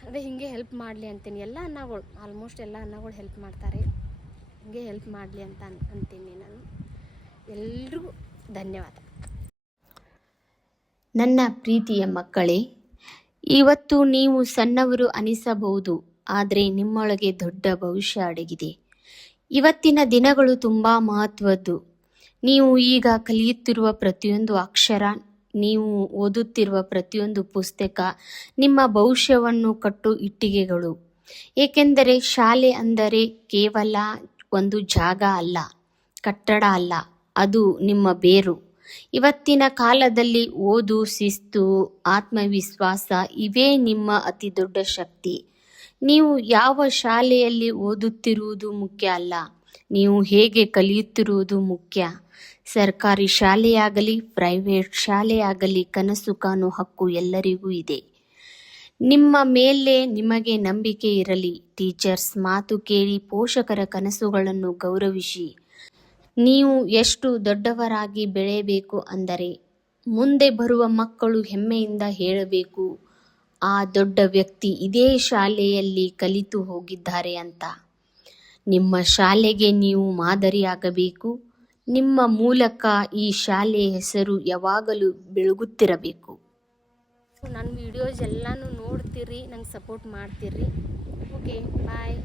ಅದೇ ಹೀಗೆ ಹೆಲ್ಪ್ ಮಾಡಲಿ ಅಂತೀನಿ. ಎಲ್ಲ ಅನ್ನಗಳು ಆಲ್ಮೋಸ್ಟ್ ಎಲ್ಲ ಅನ್ನಗಳು ಹೆಲ್ಪ್ ಮಾಡ್ತಾರೆ. ಹೀಗೆ ಹೆಲ್ಪ್ ಮಾಡಲಿ ಅಂತ ಅಂತೀನಿ ನಾನು. ಎಲ್ರಿಗೂ ಧನ್ಯವಾದ. ನನ್ನ ಪ್ರೀತಿಯ ಮಕ್ಕಳೇ, ಇವತ್ತು ನೀವು ಸಣ್ಣವರು ಅನಿಸಬಹುದು, ಆದರೆ ನಿಮ್ಮೊಳಗೆ ದೊಡ್ಡ ಭವಿಷ್ಯ ಅಡಗಿದೆ. ಇವತ್ತಿನ ದಿನಗಳು ತುಂಬ ಮಹತ್ವದ್ದು. ನೀವು ಈಗ ಕಲಿಯುತ್ತಿರುವ ಪ್ರತಿಯೊಂದು ಅಕ್ಷರ, ನೀವು ಓದುತ್ತಿರುವ ಪ್ರತಿಯೊಂದು ಪುಸ್ತಕ ನಿಮ್ಮ ಭವಿಷ್ಯವನ್ನು ಕಟ್ಟು ಇಟ್ಟಿಗೆಗಳು. ಏಕೆಂದರೆ ಶಾಲೆ ಅಂದರೆ ಕೇವಲ ಒಂದು ಜಾಗ ಅಲ್ಲ, ಕಟ್ಟಡ ಅಲ್ಲ, ಅದು ನಿಮ್ಮ ಬೇರು. ಇವತ್ತಿನ ಕಾಲದಲ್ಲಿ ಓದು, ಶಿಸ್ತು, ಆತ್ಮವಿಶ್ವಾಸ ಇವೇ ನಿಮ್ಮ ಅತಿ ದೊಡ್ಡ ಶಕ್ತಿ. ನೀವು ಯಾವ ಶಾಲೆಯಲ್ಲಿ ಓದುತ್ತಿರುವುದು ಮುಖ್ಯ ಅಲ್ಲ, ನೀವು ಹೇಗೆ ಕಲಿಯುತ್ತಿರುವುದು ಮುಖ್ಯ. ಸರ್ಕಾರಿ ಶಾಲೆಯಾಗಲಿ ಪ್ರೈವೇಟ್ ಶಾಲೆಯಾಗಲಿ ಕನಸು ಕಾಣೋ ಹಕ್ಕು ಎಲ್ಲರಿಗೂ ಇದೆ. ನಿಮ್ಮ ಮೇಲೆ ನಿಮಗೆ ನಂಬಿಕೆ ಇರಲಿ. ಟೀಚರ್ಸ್ ಮಾತು ಕೇಳಿ ಪೋಷಕರ ಕನಸುಗಳನ್ನು ಗೌರವಿಸಿ. ನೀವು ಎಷ್ಟು ದೊಡ್ಡವರಾಗಿ ಬೆಳೆಯಬೇಕು ಅಂದರೆ ಮುಂದೆ ಬರುವ ಮಕ್ಕಳು ಹೆಮ್ಮೆಯಿಂದ ಹೇಳಬೇಕು, ಆ ದೊಡ್ಡ ವ್ಯಕ್ತಿ ಇದೇ ಶಾಲೆಯಲ್ಲಿ ಕಲಿತು ಹೋಗಿದ್ದಾರೆ ಅಂತ. ನಿಮ್ಮ ಶಾಲೆಗೆ ನೀವು ಮಾದರಿಯಾಗಬೇಕು. ನಿಮ್ಮ ಮೂಲಕ ಈ ಶಾಲೆಯ ಹೆಸರು ಯಾವಾಗಲೂ ಬೆಳಗುತ್ತಿರಬೇಕು. ನನ್ನ ವಿಡಿಯೋಸ್ ಎಲ್ಲನೂ ನೋಡ್ತೀರಿ, ನಂಗೆ ಸಪೋರ್ಟ್ ಮಾಡ್ತೀರಿ. ಓಕೆ ಬಾಯ್.